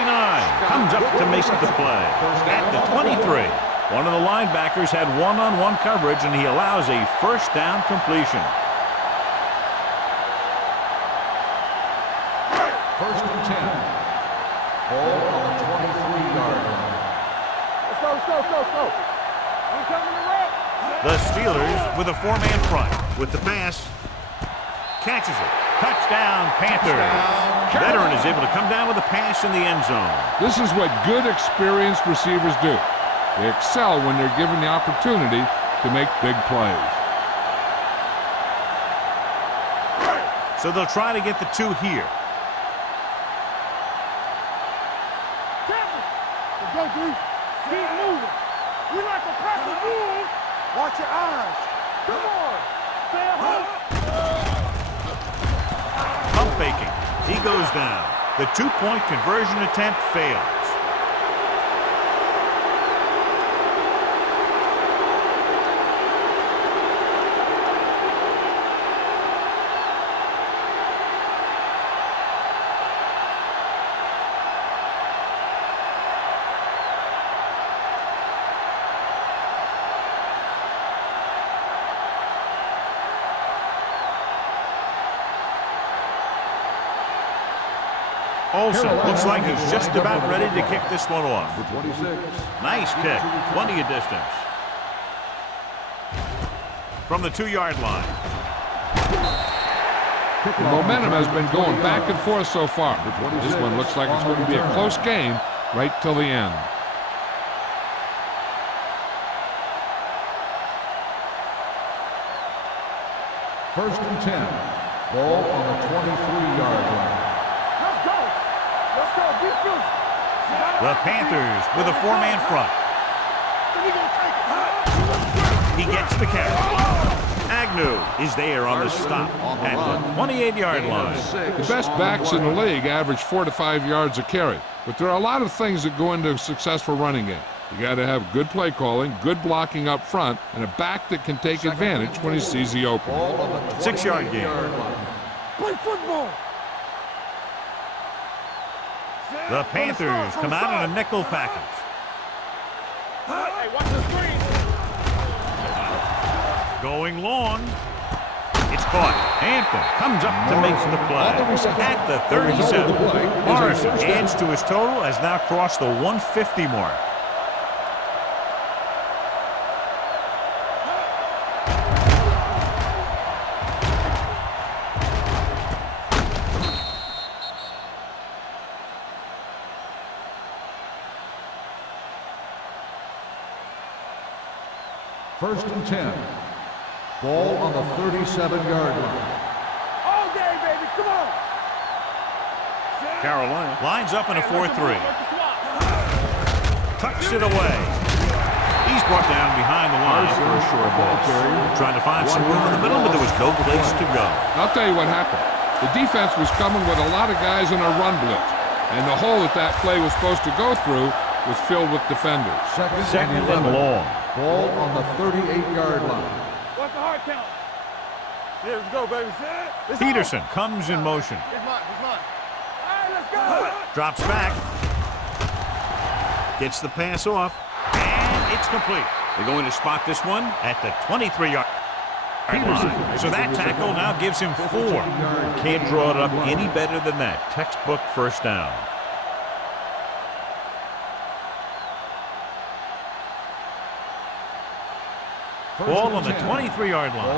comes up to make the play. At the 23. One of the linebackers had one-on-one coverage, and he allows a first down completion. First and 10. Ball on the 23-yard line. Let's go. I'm coming to rep. The Steelers with a 4-man front. With the pass. Catches it. Touchdown, Panthers. Veteran is able to come down with a pass in the end zone. This This is what good, experienced receivers do. They excel when they're given the opportunity to make big plays. So they'll try to get the 2 here. Let's go, D. Keep moving. We like a pack of wolves. Watch your eyes. Come on. Stay at home. Pump faking. He goes down. The 2-point conversion attempt fails. Olsen looks like he's just about ready to kick this one off. 26. Nice kick. Plenty of distance. From the 2-yard line. The momentum has been going back and forth so far. This one looks like it's going to be a close game right till the end. First and 10. Ball on the 23-yard line. Let's go, defense. The Panthers with a 4-man front. He gets the carry. Agnew is there on the stop at the 28-yard line. The best backs in the league average 4 to 5 yards a carry, but there are a lot of things that go into a successful running game. You got to have good play calling, good blocking up front, and a back that can take advantage when he sees the opening. 6-yard game. Play football. The Panthers come out in a nickel package. Hey, watch the screen. Going long. It's caught. Hampton comes up to make the play. At the 37. Morrison adds to his total, has now crossed the 150 mark. First and 10. Ball on the 37-yard line. All day, baby. Come on. Carolina lines up in a 4-3. Tucks it away. He's brought down behind the line for a short ball. Trying to find some room in the middle, but there was no place to go. I'll tell you what happened. The defense was coming with a lot of guys in a run blitz, and the hole that that play was supposed to go through was filled with defenders. Second and long. Ball on the 38-yard line. What's the hard count? Yeah, let's go, baby. Peterson comes in motion. He's mine. All right, let's go. Drops back. Gets the pass off. It's complete. They're going to spot this one at the 23-yard line. So that tackle now gives him 4. Can't draw it up any better than that. Textbook first down. Ball on the 23-yard line.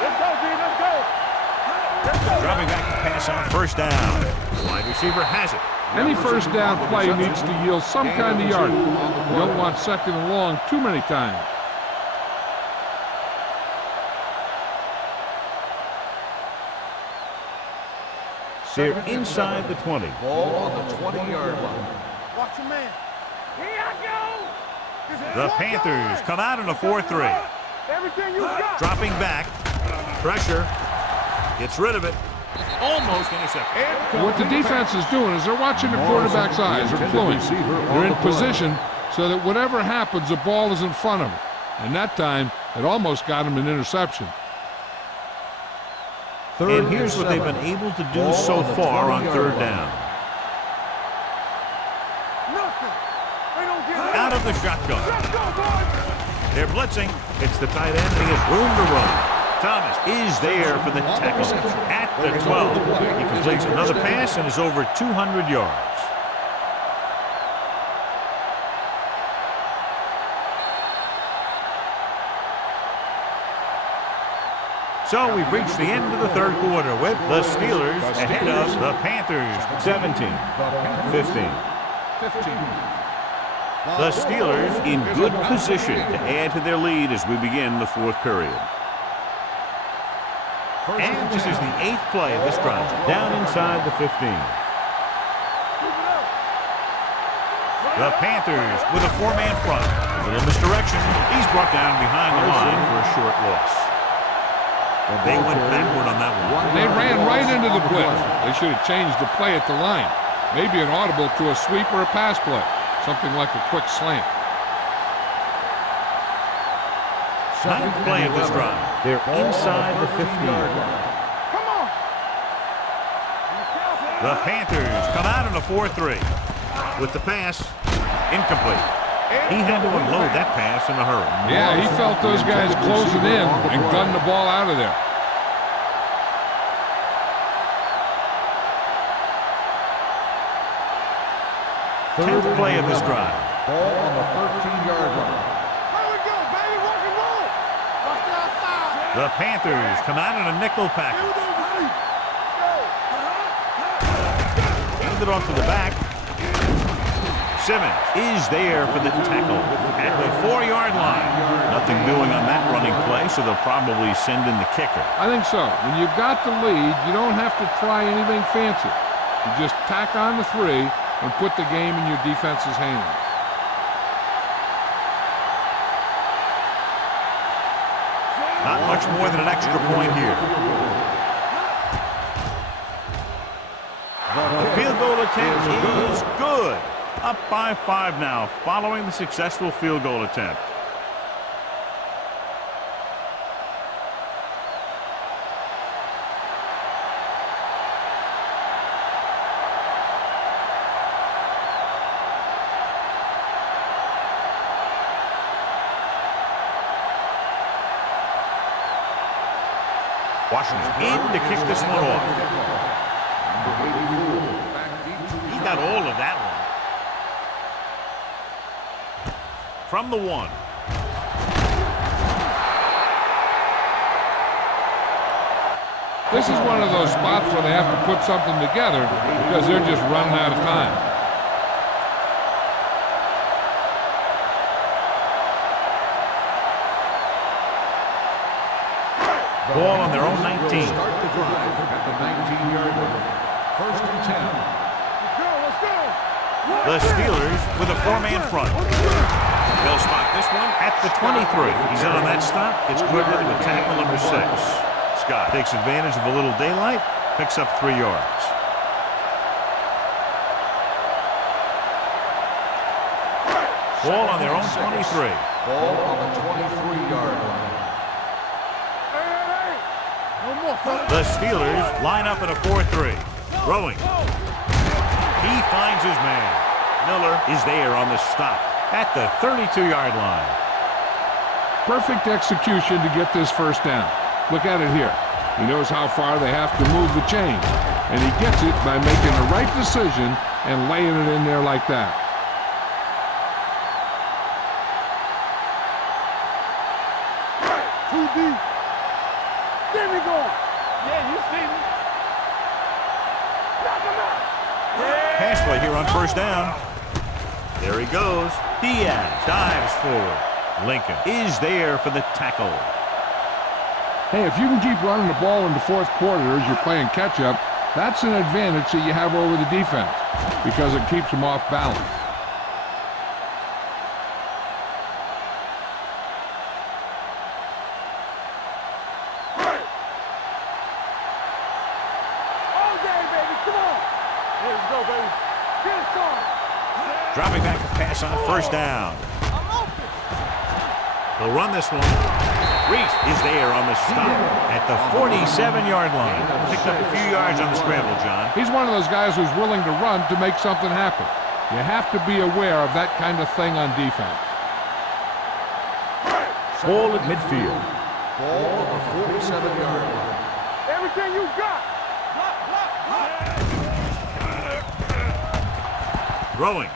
Let's go, D. Let's go. Dropping back to pass on first down. Wide receiver has it. Any first down play needs to yield some kind of yardage. You don't want second and long too many times. They're inside the 20. Ball on the 20-yard line. Watch your man. Here I go. The Panthers come out in a 4-3. Everything you got. Dropping back. Pressure. Gets rid of it. Almost intercepted. What the defense is doing is they're watching the quarterback's eyes. They're cluing. They're in position so that whatever happens, the ball is in front of them. And that time, it almost got him an interception. And here's what they've been able to do so far on third down. Out of the shotgun. They're blitzing. It's the tight end, and he has room to run. Thomas is there for the tackle at the 12. He completes another pass and is over 200 yards. So we've reached the end of the third quarter with the Steelers ahead of the Panthers 17-15. The Steelers in good position to add to their lead as we begin the fourth period. And this is the 8th play of this drive, down inside the 15. The Panthers with a 4-man front. A little misdirection. He's brought down behind the line for a short loss. They went backward on that one. They ran right into the blitz. They should have changed the play at the line. Maybe an audible to a sweep or a pass play. Something like a quick slant. 9th play of this drive. They're inside the 15. Come on. The Panthers come out in a 4-3. With the pass, incomplete. He had to unload that pass in a hurry. Yeah, he felt those guys closing in and gunned the ball out of there. Tenth play of this drive. Ball on the 13-yard line. Here we go, baby. Rock and roll. Watch the outside. The Panthers come out in a nickel package. Hand it off to the back. Simmons is there for the tackle at the 4-yard line. Nothing doing on that running play, so they'll probably send in the kicker. I think so. When you've got the lead, you don't have to try anything fancy. You just tack on the 3 and put the game in your defense's hands. Not much more than an extra point here. The field goal attempt is good. Up by 5 now, following the successful field goal attempt. Washington in to kick this one off. He got all of that one. From the 1. This is one of those spots where they have to put something together because they're just running out of time. Ball on their own 19. Start the drive at the 19-yard line. 1st and 10. Let's go. The Steelers with a 4-man front. They'll spot this one at the 23. He's in on that stop. It's quicker to a tackle number 6. Scott takes advantage of a little daylight, picks up 3 yards. Ball on their own 23. Ball on the 23-yard line. No more, fellas. The Steelers line up in a 4-3. Throwing. He finds his man. Miller is there on the stop at the 32-yard line. Perfect execution to get this first down. Look at it here. He knows how far they have to move the chains, and he gets it by making the right decision and laying it in there like that. Too deep. There we go. Yeah, you see me. Knock him out. Yeah. Pass play here on first down. There he goes. Diaz dives forward. Lincoln is there for the tackle. Hey, if you can keep running the ball in the fourth quarter as you're playing catch-up, that's an advantage that you have over the defense because it keeps them off balance. All day, baby. Come on. Here we go, baby. Get it started. Dropping back to pass on first down. I'm open. They'll run this one. Reese is there on the stop at the 47-yard line. Picked up a few yards on the scramble, John. He's one of those guys who's willing to run to make something happen. You have to be aware of that kind of thing on defense. Ball at midfield. Ball at the 47-yard line. Everything you got. Block, block, block. Throwing.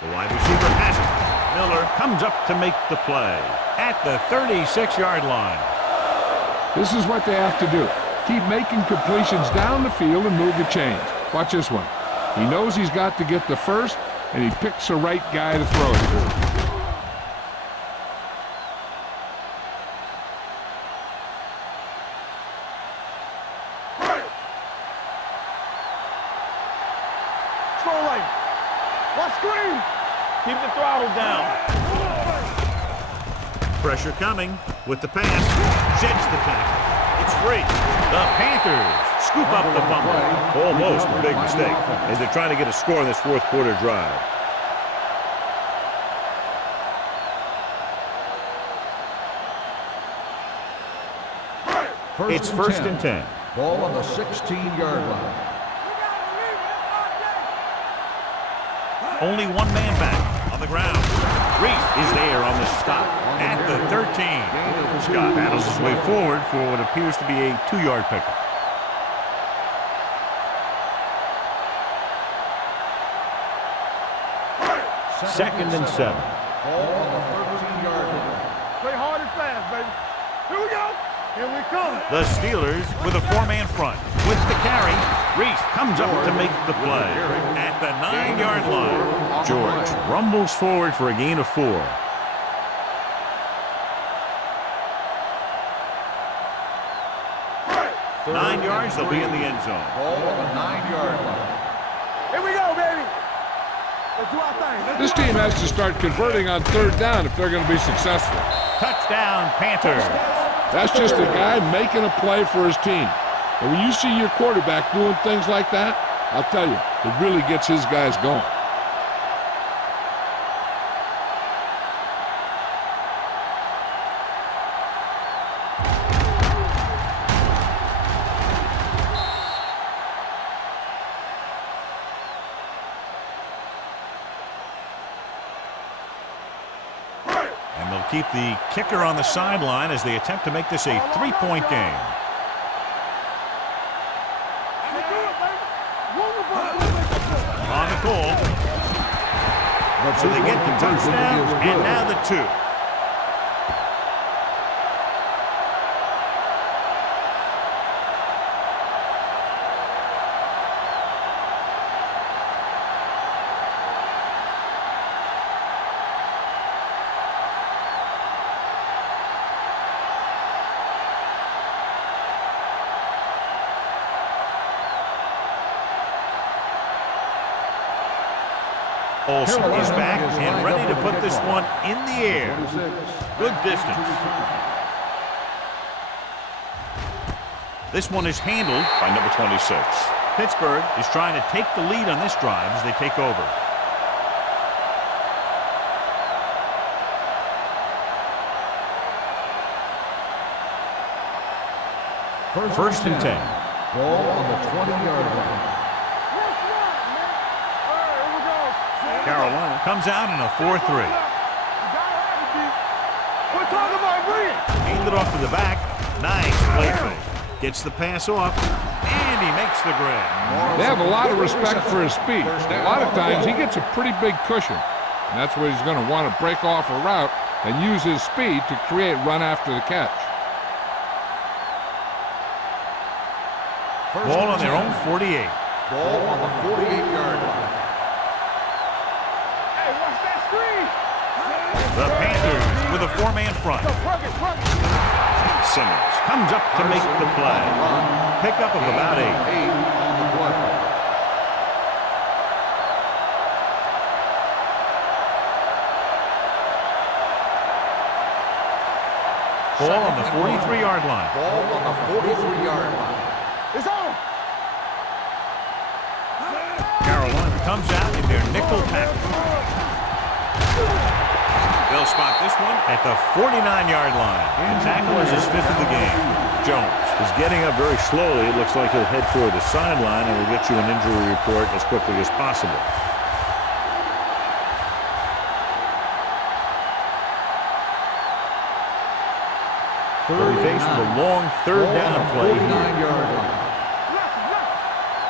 The wide receiver has it. Miller comes up to make the play at the 36-yard line. This is what they have to do. Keep making completions down the field and move the chains. Watch this one. He knows he's got to get the first, and he picks the right guy to throw it to. Slow lane. Watch screen. Keep the throttle down. Pressure coming with the pass. Sheds the tackle. It's free. The Panthers scoop up the fumble. Almost a big mistake as they're trying to get a score in this fourth quarter drive. It's first and 10. Ball on the 16-yard line. Only one man back on the ground. Reese is there on the stop at the 13. Scott battles his way forward for what appears to be a 2-yard pickup. Second and 7. Ball on the 13-yard line. Play hard and fast, baby. Here we go. Here we come. The Steelers with a 4-man front. With the carry, Reese comes up to make the play at the 9-yard line. George rumbles forward for a gain of 4. Third 9 yards, they'll be in the and end zone. Ball on the 9-yard line. Here we go, baby. Let's do our thing. This team has to start converting on third down if they're going to be successful. Touchdown, Panthers. That's just a guy making a play for his team. And when you see your quarterback doing things like that, I'll tell you, it really gets his guys going. And they'll keep the kicker on the sideline as they attempt to make this a 3-point game. On the call. So they get the touchdown, and now the 2. Olsen is back and ready to put this one in the air. Good distance. This one is handled by number 26. Pittsburgh is trying to take the lead on this drive as they take over. First and 10. Ball on the 20-yard line. comes out in a 4-3. We're talking about brilliant. Aimed it off to the back. Nice play fake. Gets the pass off, and he makes the grab. They have a lot of respect for his speed. A lot of times he gets a pretty big cushion, and that's where he's going to want to break off a route and use his speed to create run after the catch. Ball on their own 48. Ball on the 48-yard line. Hey, watch that screen. The Panthers with a 4-man front. Simmons comes up to make the play. Pickup of about 8. 8 on the play. Ball on the 43-yard line. Ball on the 43-yard line. It's on. Carolina comes out in their nickel package. They'll spot this one at the 49-yard line. The tackle is his 5th of the game. Jones is getting up very slowly. It looks like he'll head toward the sideline, and we'll get you an injury report as quickly as possible. They'll be faced with a long 3rd down play here. 49-yard line.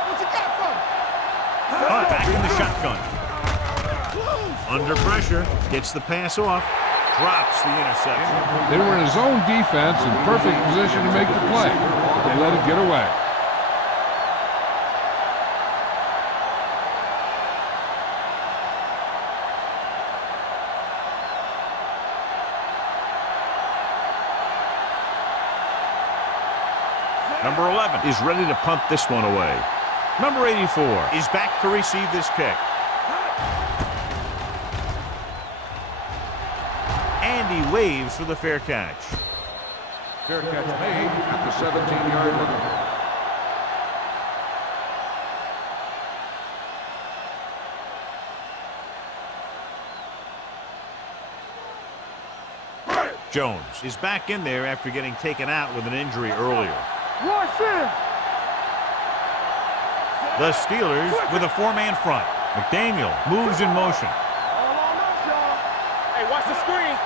What you got for me? Back in the shotgun. Under pressure, gets the pass off, drops the interception. They were in his own defense in perfect position to make the play. They let it get away. Number 11 is ready to punt this one away. Number 84 is back to receive this kick. And he waves for the fair catch. Fair catch made at the 17-yard line. Jones is back in there after getting taken out with an injury earlier. Rush in. The Steelers with a 4-man front. McDaniel moves in motion. All on us, y'all. Hey, watch the screen.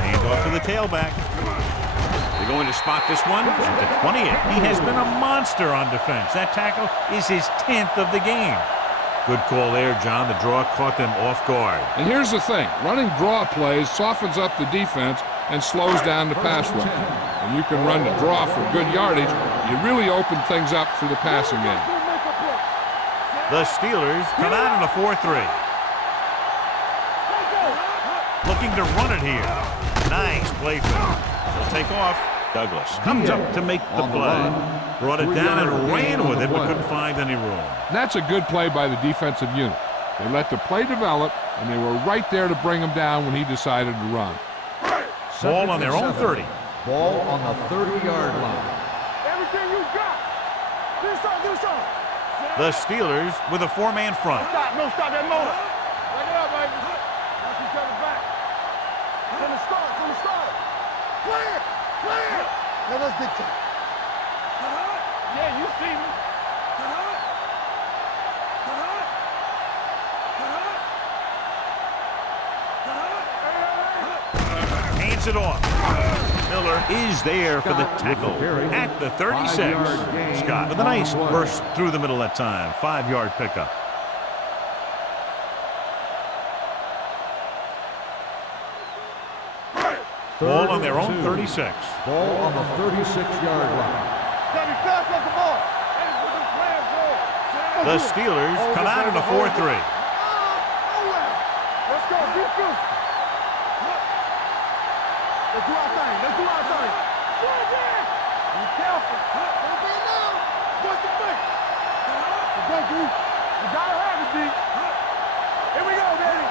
Hand off to the tailback. They're going to spot this one at the 28. He has been a monster on defense. That tackle is his 10th of the game. Good call there, John. The draw caught them off guard. And here's the thing. Running draw plays softens up the defense and slows down the pass rush. When you can run the draw for good yardage, you really open things up for the passing game. The Steelers come out in a 4-3. Looking to run it here. Nice play fake. They'll take off. Douglas comes up to make the play. Brought it down and ran with it, but couldn't find any room. That's a good play by the defensive unit. They let the play develop, and they were right there to bring him down when he decided to run. Ball on their own 30. Ball on the 30-yard line. Everything you got. Do something. The Steelers with a 4-man front. Stop that motor. Back it up, baby. Watch each other back. From the start. Clear. Let us dictate. Yeah, you see me. Hands it off. Miller is there for the tackle at the 36. Scott with a nice burst through the middle that time. 5-yard pickup. Ball on their own 36. Ball on the 36-yard line. The Steelers come out in a 4-3. Let's go, defense. Let's do our thing. Be careful. Don't be loud. What's the thing? Go, D. You gotta have it, D. Here we go, Daddy.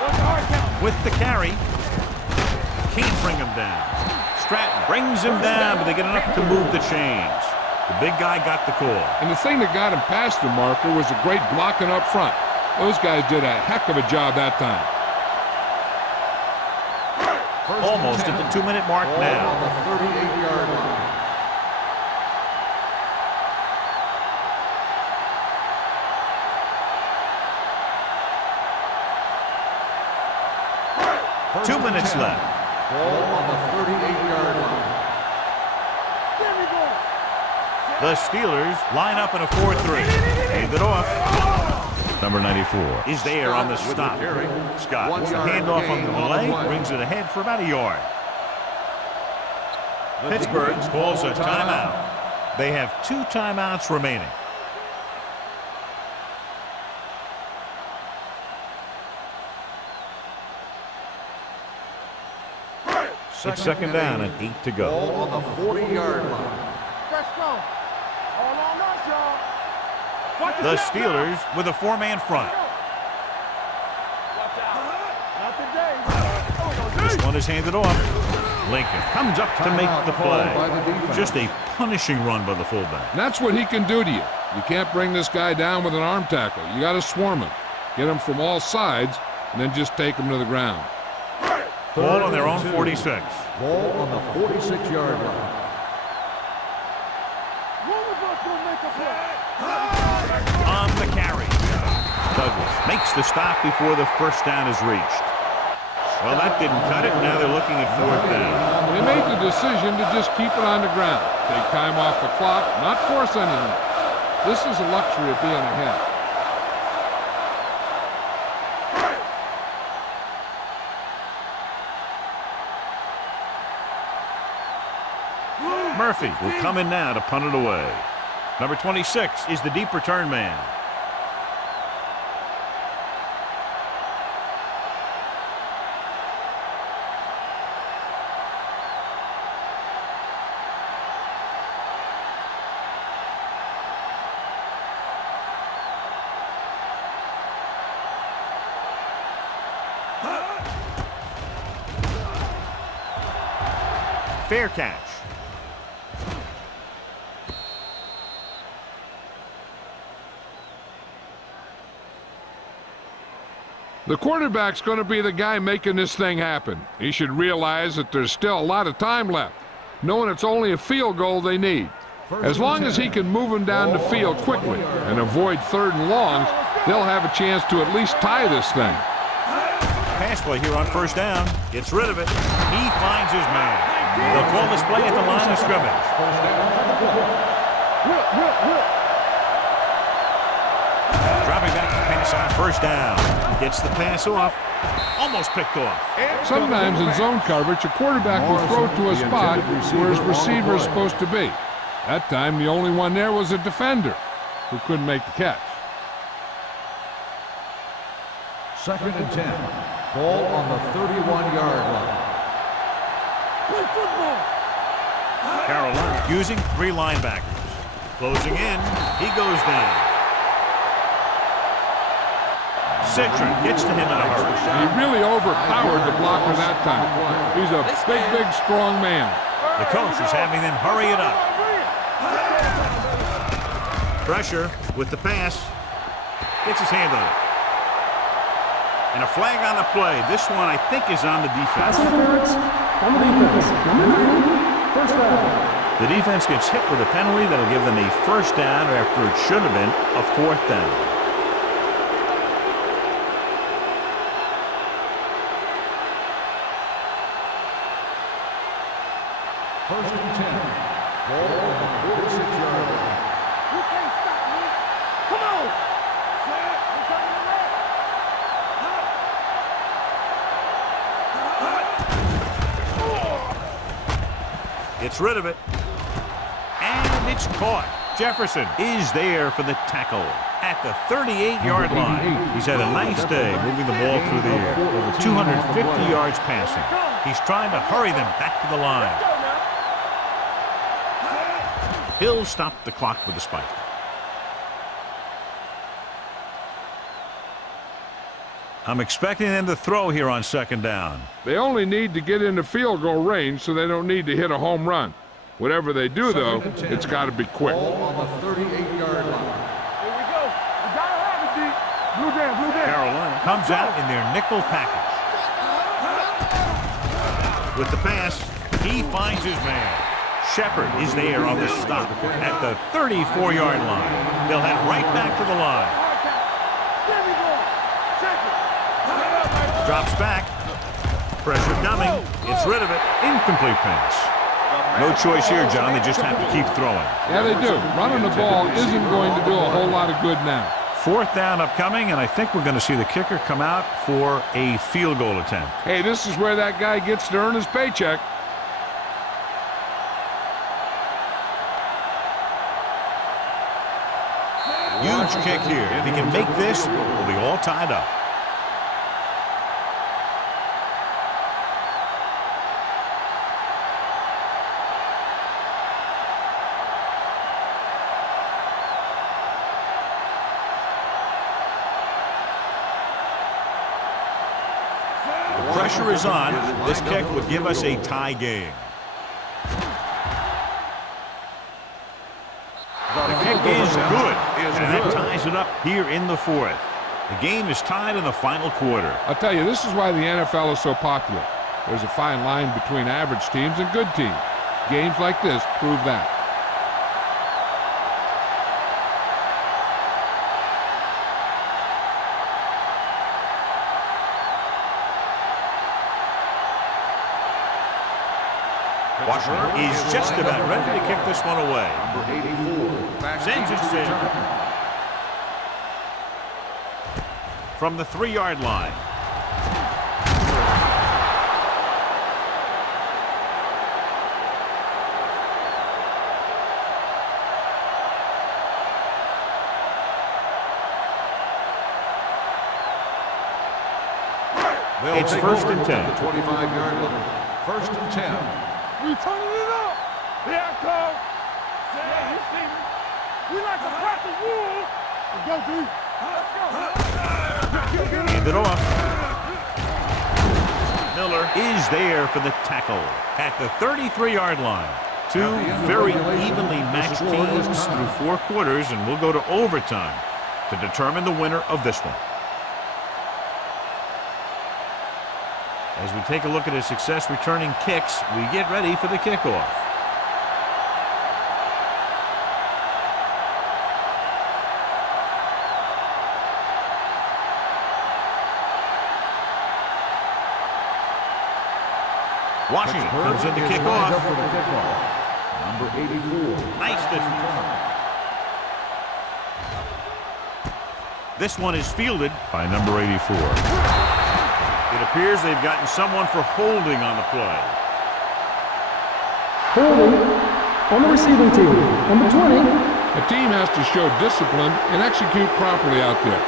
What's the hard count? With the carry. Can't bring him down. Stratton brings him down, but they get enough to move the chains. The big guy got the call. And the thing that got him past the marker was a great blocking up front. Those guys did a heck of a job that time. Almost at the 2-minute mark now. On the 38-yard line. 2 minutes left. Ball on the 38-yard line. The Steelers line up in a 4-3. Hand it off. Number 94 is there on the stop. Scott gets the handoff on the delay, brings it ahead for about a yard. Pittsburgh calls a timeout. They have 2 timeouts remaining. It's second down and 8 to go. Ball on the 40-yard line. The Steelers with a 4-man front. This one is handed off. Lincoln comes up to make the play. Just a punishing run by the fullback. And that's what he can do to you. You can't bring this guy down with an arm tackle. You got to swarm him. Get him from all sides, and then just take him to the ground. Ball on their own 46. Ball on the 46-yard line. On the carry. Douglas makes the stop before the first down is reached. Well, that didn't cut it. Now they're looking at 4th down. They made the decision to just keep it on the ground. Take time off the clock, not force anything. This is a luxury of being ahead. Murphy will come in now to punt it away. Number 26 is the deep return man. Fair catch. The quarterback's going to be the guy making this thing happen. He should realize that there's still a lot of time left, knowing it's only a field goal they need. As long as he can move them down the field quickly and avoid 3rd and longs, they'll have a chance to at least tie this thing. Pass play here on 1st down. Gets rid of it. He finds his man. They'll call this play at the line of scrimmage. Dropping back to pass on 1st down. Gets the pass off. Almost picked off. Sometimes in zone coverage, a quarterback will throw to a spot where his receiver is supposed to be. That time, the only one there was a defender who couldn't make the catch. 2nd and 10. Ball on the 31-yard line. Carolina using 3 linebackers. Closing in. He goes down. Citron gets to him in a hurry. He really overpowered the blocker that time. He's a big, strong man. The coach is having them hurry it up. Pressure with the pass. Gets his hand on it. And a flag on the play. This one, I think, is on the defense. Pass interference on the defense. Number 9, 1st down. The defense gets hit with a penalty that'll give them a 1st down after it should have been a 4th down. First and 10. Ball on the 46-yard line. You can't stop me. Come on. Gets rid of it. And it's caught. Jefferson is there for the tackle at the 38-yard line. He's had a nice day moving the ball through the air. Over 250 yards passing. He's trying to hurry them back to the line. He'll stop the clock with a spike. I'm expecting them to throw here on 2nd down. They only need to get into field goal range, so they don't need to hit a home run. Whatever they do, though, it's got to be quick. Ball on the 38-yard line. Here we go. You gotta have it, D. Blue down. Carolina comes out in their nickel package. With the pass, he finds his man. Shepard is there on the stop at the 34-yard line. They'll head right back to the line. Drops back. Pressure coming. Gets rid of it. Incomplete pass. No choice here, John. They just have to keep throwing. Yeah, they do. Running the ball isn't going to do a whole lot of good now. 4th down upcoming, and I think we're going to see the kicker come out for a field goal attempt. Hey, this is where that guy gets to earn his paycheck. Huge kick here. If he can make this, we'll be all tied up. The pressure is on. This kick would give us a tie game. The kick is good, and that ties it up here in the 4th. The game is tied in the final quarter. I'll tell you, this is why the NFL is so popular. There's a fine line between average teams and good teams. Games like this prove that. Washington is just about ready to kick this one away. Sends it in. From the 3-yard line. It's 1st and 10. 25-yard line. 1st and 10. We turning it up. Here I come. Yeah, you see me. We like to crack the wolves. Let's go, D. Let's go. Hand it off. Miller is there for the tackle at the 33-yard line. Two very evenly matched teams through 4 quarters, and we'll go to overtime to determine the winner of this one. As we take a look at his success returning kicks, we get ready for the kickoff. Washington comes in to kick off. Number 84. Nice defense. This one is fielded by number 84. It appears they've gotten someone for holding on the play. Holding on the receiving team. Number 20. A team has to show discipline and execute properly out there.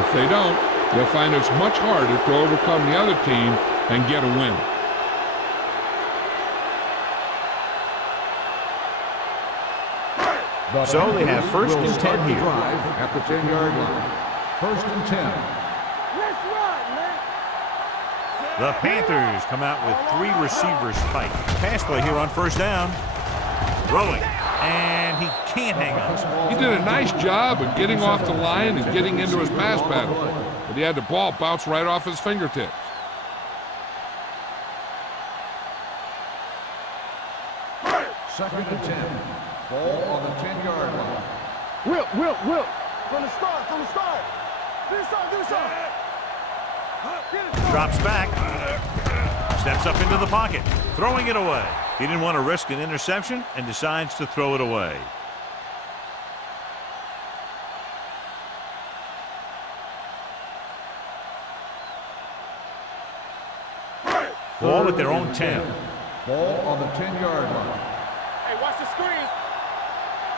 If they don't, they'll find it's much harder to overcome the other team and get a win. So they have 1st and 10 here. At the 10-yard line. 1st and 10. Let's ride, man. The Panthers come out with 3 receivers fight. Pass play here on 1st down. Throwing. And he can't hang on. He did a nice job of getting off the line and getting into his pass pattern. But he had the ball bounce right off his fingertips. Second and 10. Ball on the 10-yard line. Whip. From the start. Get it started. Drops back. Steps up into the pocket. Throwing it away. He didn't want to risk an interception and decides to throw it away. Ball at their own 10. Ball on the 10-yard line. Hey, watch the screen.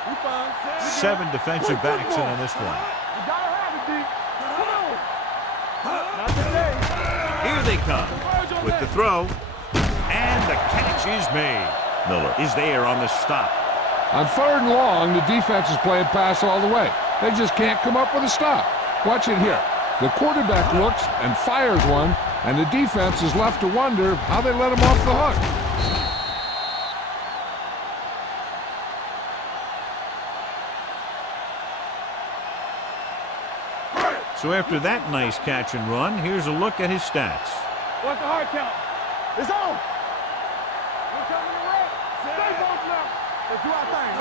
We fine. 7 defensive backs in on this one. You gotta have it, D. Come on. Not today. Here they come with the throw, and the catch is made. Miller is there on the stop. On 3rd and long, the defense is playing pass all the way. They just can't come up with a stop. Watch it here. The quarterback looks and fires one, and the defense is left to wonder how they let him off the hook. So after that nice catch and run, here's a look at his stats. What's the hard count? It's on. We're coming to right. Stay both left. Let's do our thing.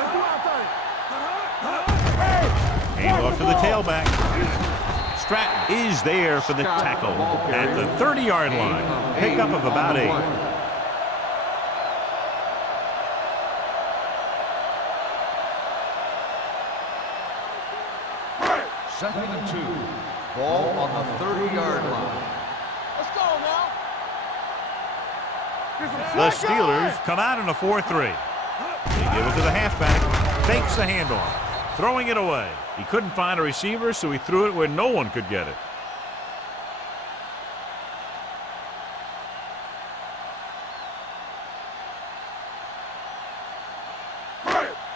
Hey! Hand off to the tailback. Stratton is there for the tackle at the 30-yard line. Pickup of about 8. Second and 2. Ball on the 30-yard line. Let's go now. The Steelers come out in a 4-3. They give it to the halfback. Fakes the handoff. Throwing it away. He couldn't find a receiver, so he threw it where no one could get it.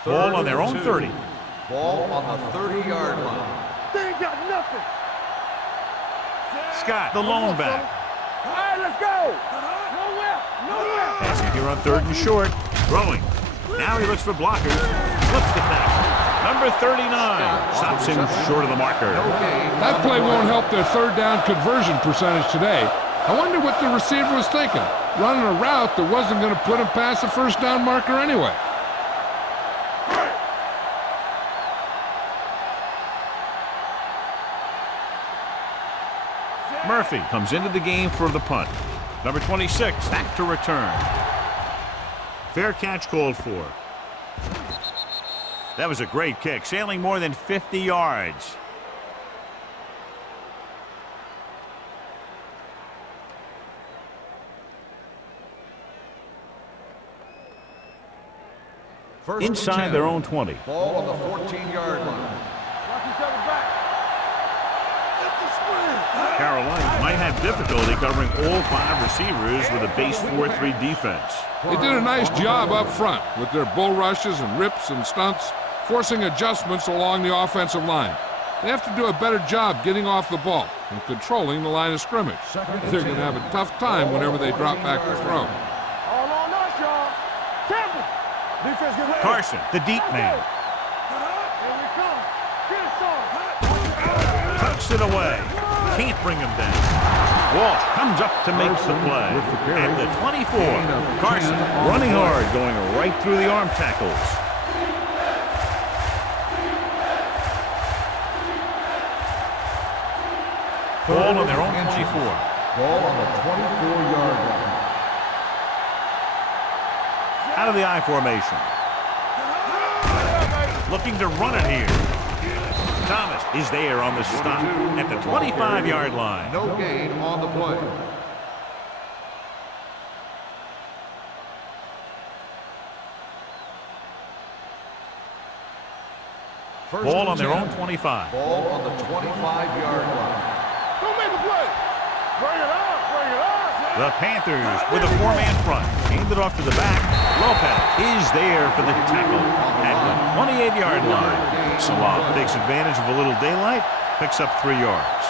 Ball on their own 30. Ball on the 30-yard line. They ain't got nothing. Scott, the lone back. All right, let's go. Nowhere. Passing here on 3rd and short. Throwing. Now he looks for blockers. Flips the tackle. Number 39 stops him short of the marker. That play won't help their 3rd down conversion percentage today. I wonder what the receiver was thinking. Running a route that wasn't going to put him past the 1st down marker anyway. Murphy comes into the game for the punt. Number 26 back to return. Fair catch called for. That was a great kick, sailing more than 50 yards. Inside their own 20. Ball on the 14-yard line. Watch each other back. Carolina might have difficulty covering all 5 receivers with a base 4-3 defense. They did a nice job up front with their bull rushes and rips and stunts, forcing adjustments along the offensive line. They have to do a better job getting off the ball and controlling the line of scrimmage. They're going to have a tough time whenever they drop back to throw. All on us, y'all. Campbell. Defense get ready. Carson, the deep man. Here we come. Get it, son. Tucks it away. Can't bring him down. Walsh comes up to make the play. At the 24, Carson running hard, going right through the arm tackles. Ball on their own 24. Ball on the 24-yard line. Out of the I formation. Looking to run it here. Thomas is there on the stop at the 25-yard line. No gain on the play. Ball on their own 25. Ball on the 25-yard line. Don't make a play. Bring it up. Bring it up. The Panthers with a 4-man front. Aimed it off to the back. Lopez is there for the tackle at the 28-yard line. Salah takes advantage of a little daylight, picks up 3 yards.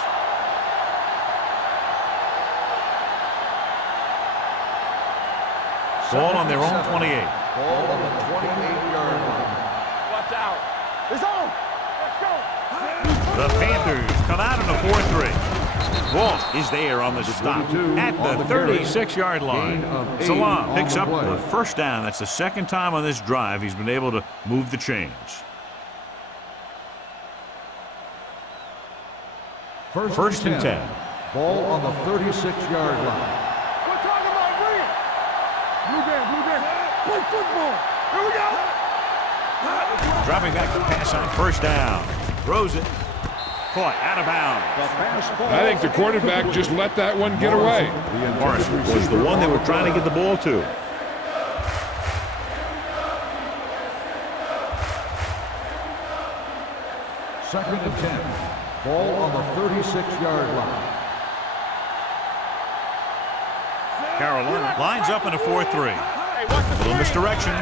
Ball on their own 28. Ball on the 28-yard line. Watch out. It's on. Let's go. The Panthers come out in a 4-3. Walsh is there on the stop at the 36-yard line. Salah picks up the 1st down. That's the 2nd time on this drive he's been able to move the chains. First and 10. Ball on the 36-yard line. We're talking about bring it. Blue band. Play football. Here we go. Dropping back to pass on 1st down. Throws it. Caught out of bounds. I think the quarterback just let that one get away. Morrison was the one they were trying to get the ball to. Second and 10. Ball on the 36-yard line. Carolina lines up in a 4-3. Little misdirection.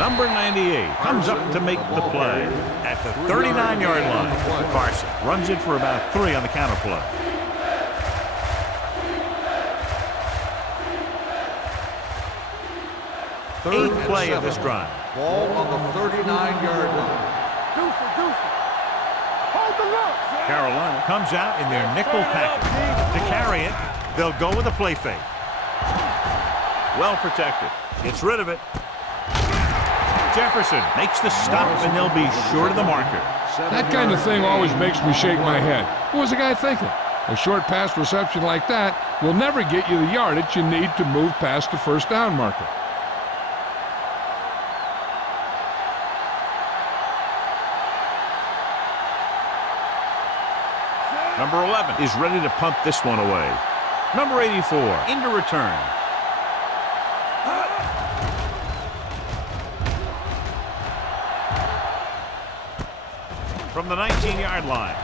Number 98 comes up to make the play at the 39-yard line. Carson runs it for about 3 on the counter play. Eighth play of this drive. Ball on the 39-yard line. Deuce. Hold the look. Carolina comes out in their nickel package. To carry it, they'll go with a play fake. Well protected. Gets rid of it. Jefferson makes the stop, and they'll be short of the marker. That kind of thing always makes me shake my head. What was the guy thinking? A short pass reception like that will never get you the yardage you need to move past the first down marker. Number 11 is ready to punt this one away. Number 84 into return. From the 19-yard line.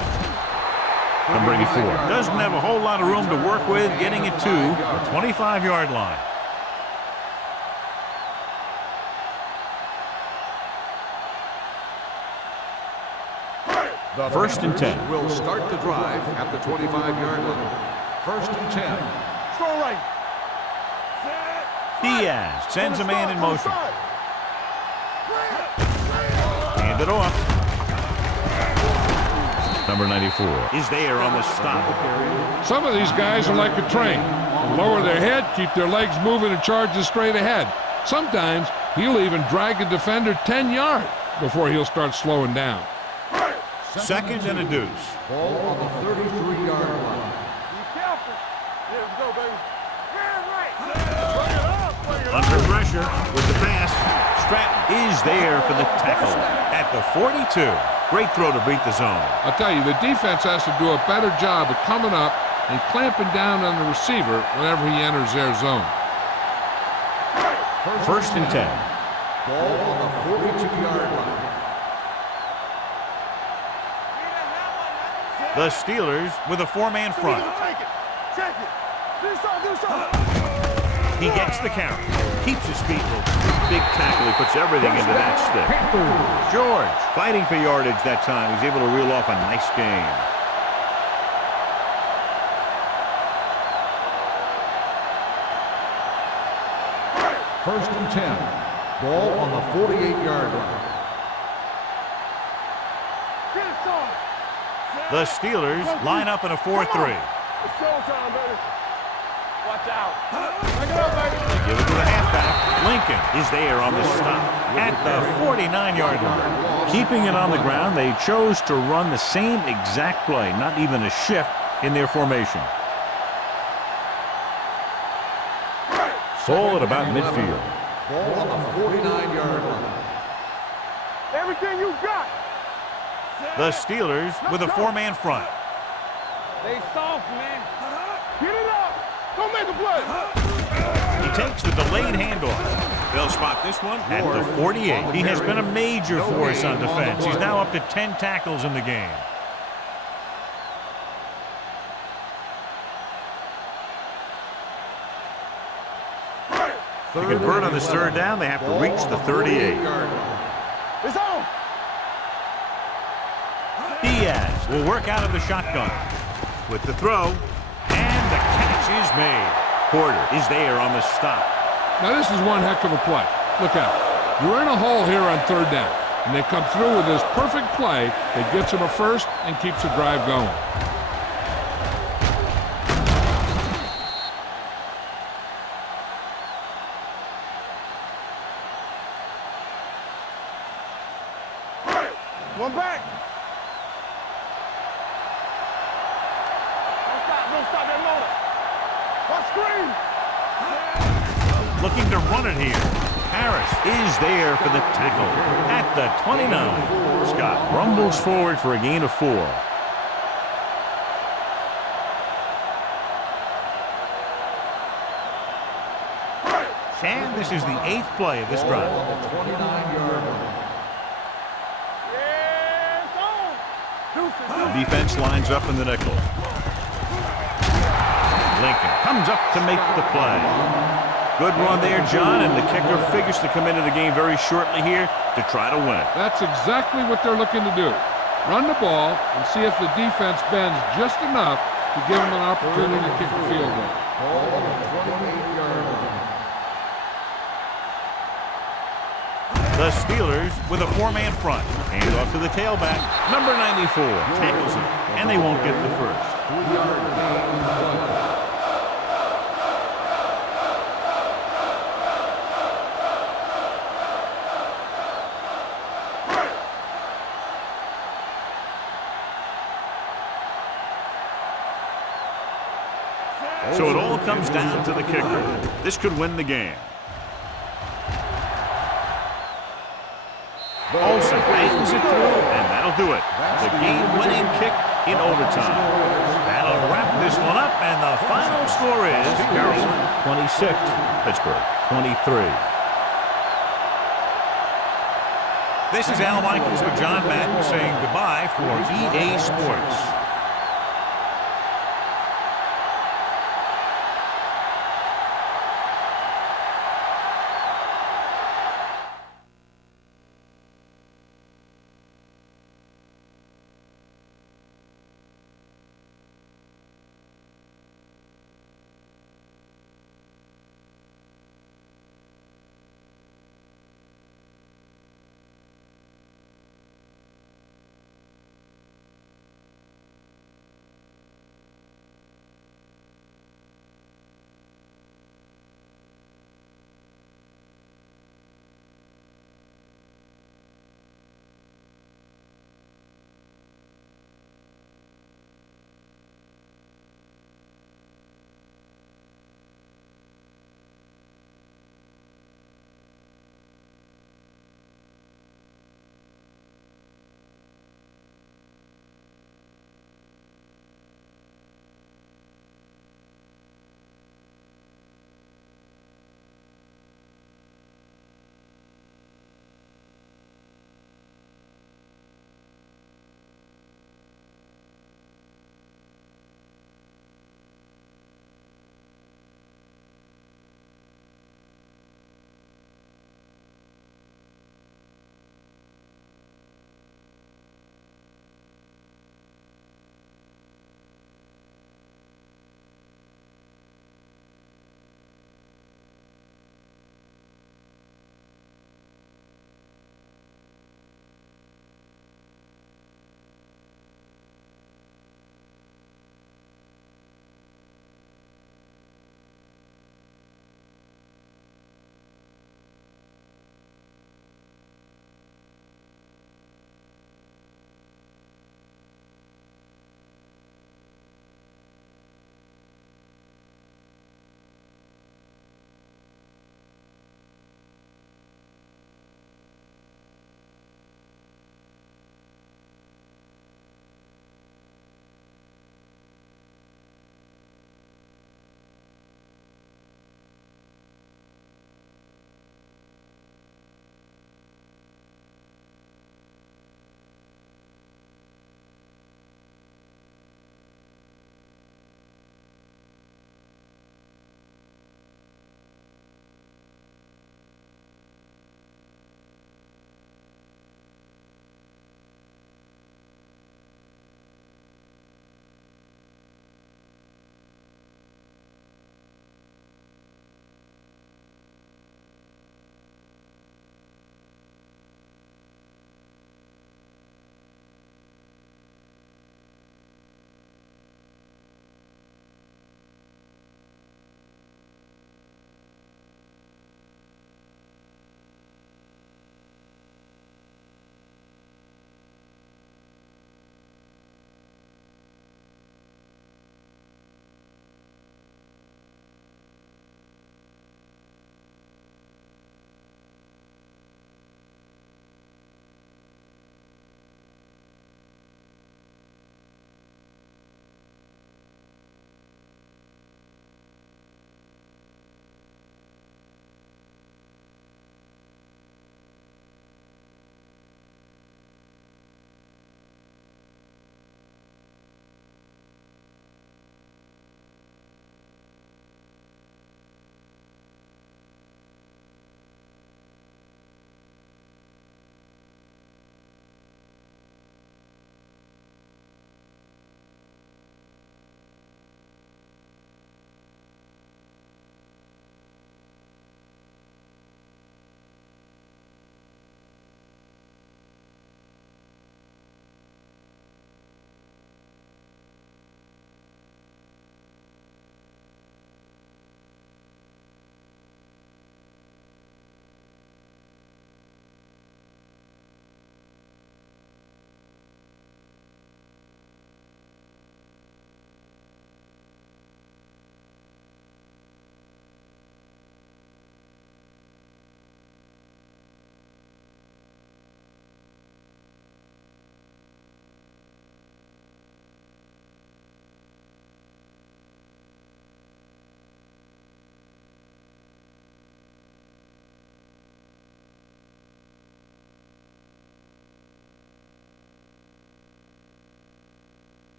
Number 84 doesn't have a whole lot of room to work with, getting it to the 25-yard line. The First and 10. will start the drive at the 25-yard line. First and 10. Strong right. Diaz sends a man in motion. Hand it off. Number 94 is there on the stop. Some of these guys are like a train. They'll lower their head, keep their legs moving, and charge it straight ahead. Sometimes he'll even drag a defender 10 yards before he'll start slowing down. Second and a deuce. Ball on the 33-yard line. Be careful. Here we go, baby. Right. Bring it up. Under pressure with the pass. Stratton is there for the tackle at the 42. Great throw to beat the zone. I'll tell you, the defense has to do a better job of coming up and clamping down on the receiver whenever he enters their zone. First and 10. Ball on the 42-yard line. The Steelers with a four-man front. Take it. Check it. Do something. He gets the carry. Keeps his feet moving. Big tackle. He puts everything into that stick. George fighting for yardage that time. He's able to reel off a nice game. First and 10. Ball on the 48-yard line. Get it, son. The Steelers line up in a 4-3. It's showtime, baby. Watch out. Bring it up, baby. They give it to the halfback. Lincoln is there on the stop at the 49-yard line. Keeping it on the ground, they chose to run the same exact play, not even a shift in their formation. Ball at about midfield. Ball on the 49-yard line. Everything you got. The Steelers with a four-man front. They soft, man. Get it up. Don't make a play. He takes the delayed handoff. They'll spot this one at the 48. He has been a major force on defense. He's now up to 10 tackles in the game. To convert on this third down, they have to reach the 38. It's on. Diaz will work out of the shotgun with the throw, and the catch is made. Porter is there on the stop. Now this is one heck of a play. Look out. You're in a hole here on third down, and they come through with this perfect play that gets them a first and keeps the drive going. One back. Don't stop that motor. What screen? Looking to run it here. Harris is there for the tackle at the 29. Scott rumbles forward for a gain of 4. And this is the 8th play of this drive. On the 29-yard line. The defense lines up in the nickel. Lincoln comes up to make the play. Good run there, John, and the kicker figures to come into the game very shortly here to try to win it. That's exactly what they're looking to do. Run the ball and see if the defense bends just enough to give them an opportunity to kick a field goal. Ball on the 28-yard line. The Steelers with a four-man front. Hand off to the tailback. Number 94 tackles him, and they won't get the first. 3-yard gain. So it all comes down to the kicker. This could win the game. Olsen bangs it through, and that'll do it. The game-winning kick in overtime. That'll wrap this one up, and the final score is Maryland 26, Pittsburgh 23. This is Al Michaels with John Madden saying goodbye for EA Sports.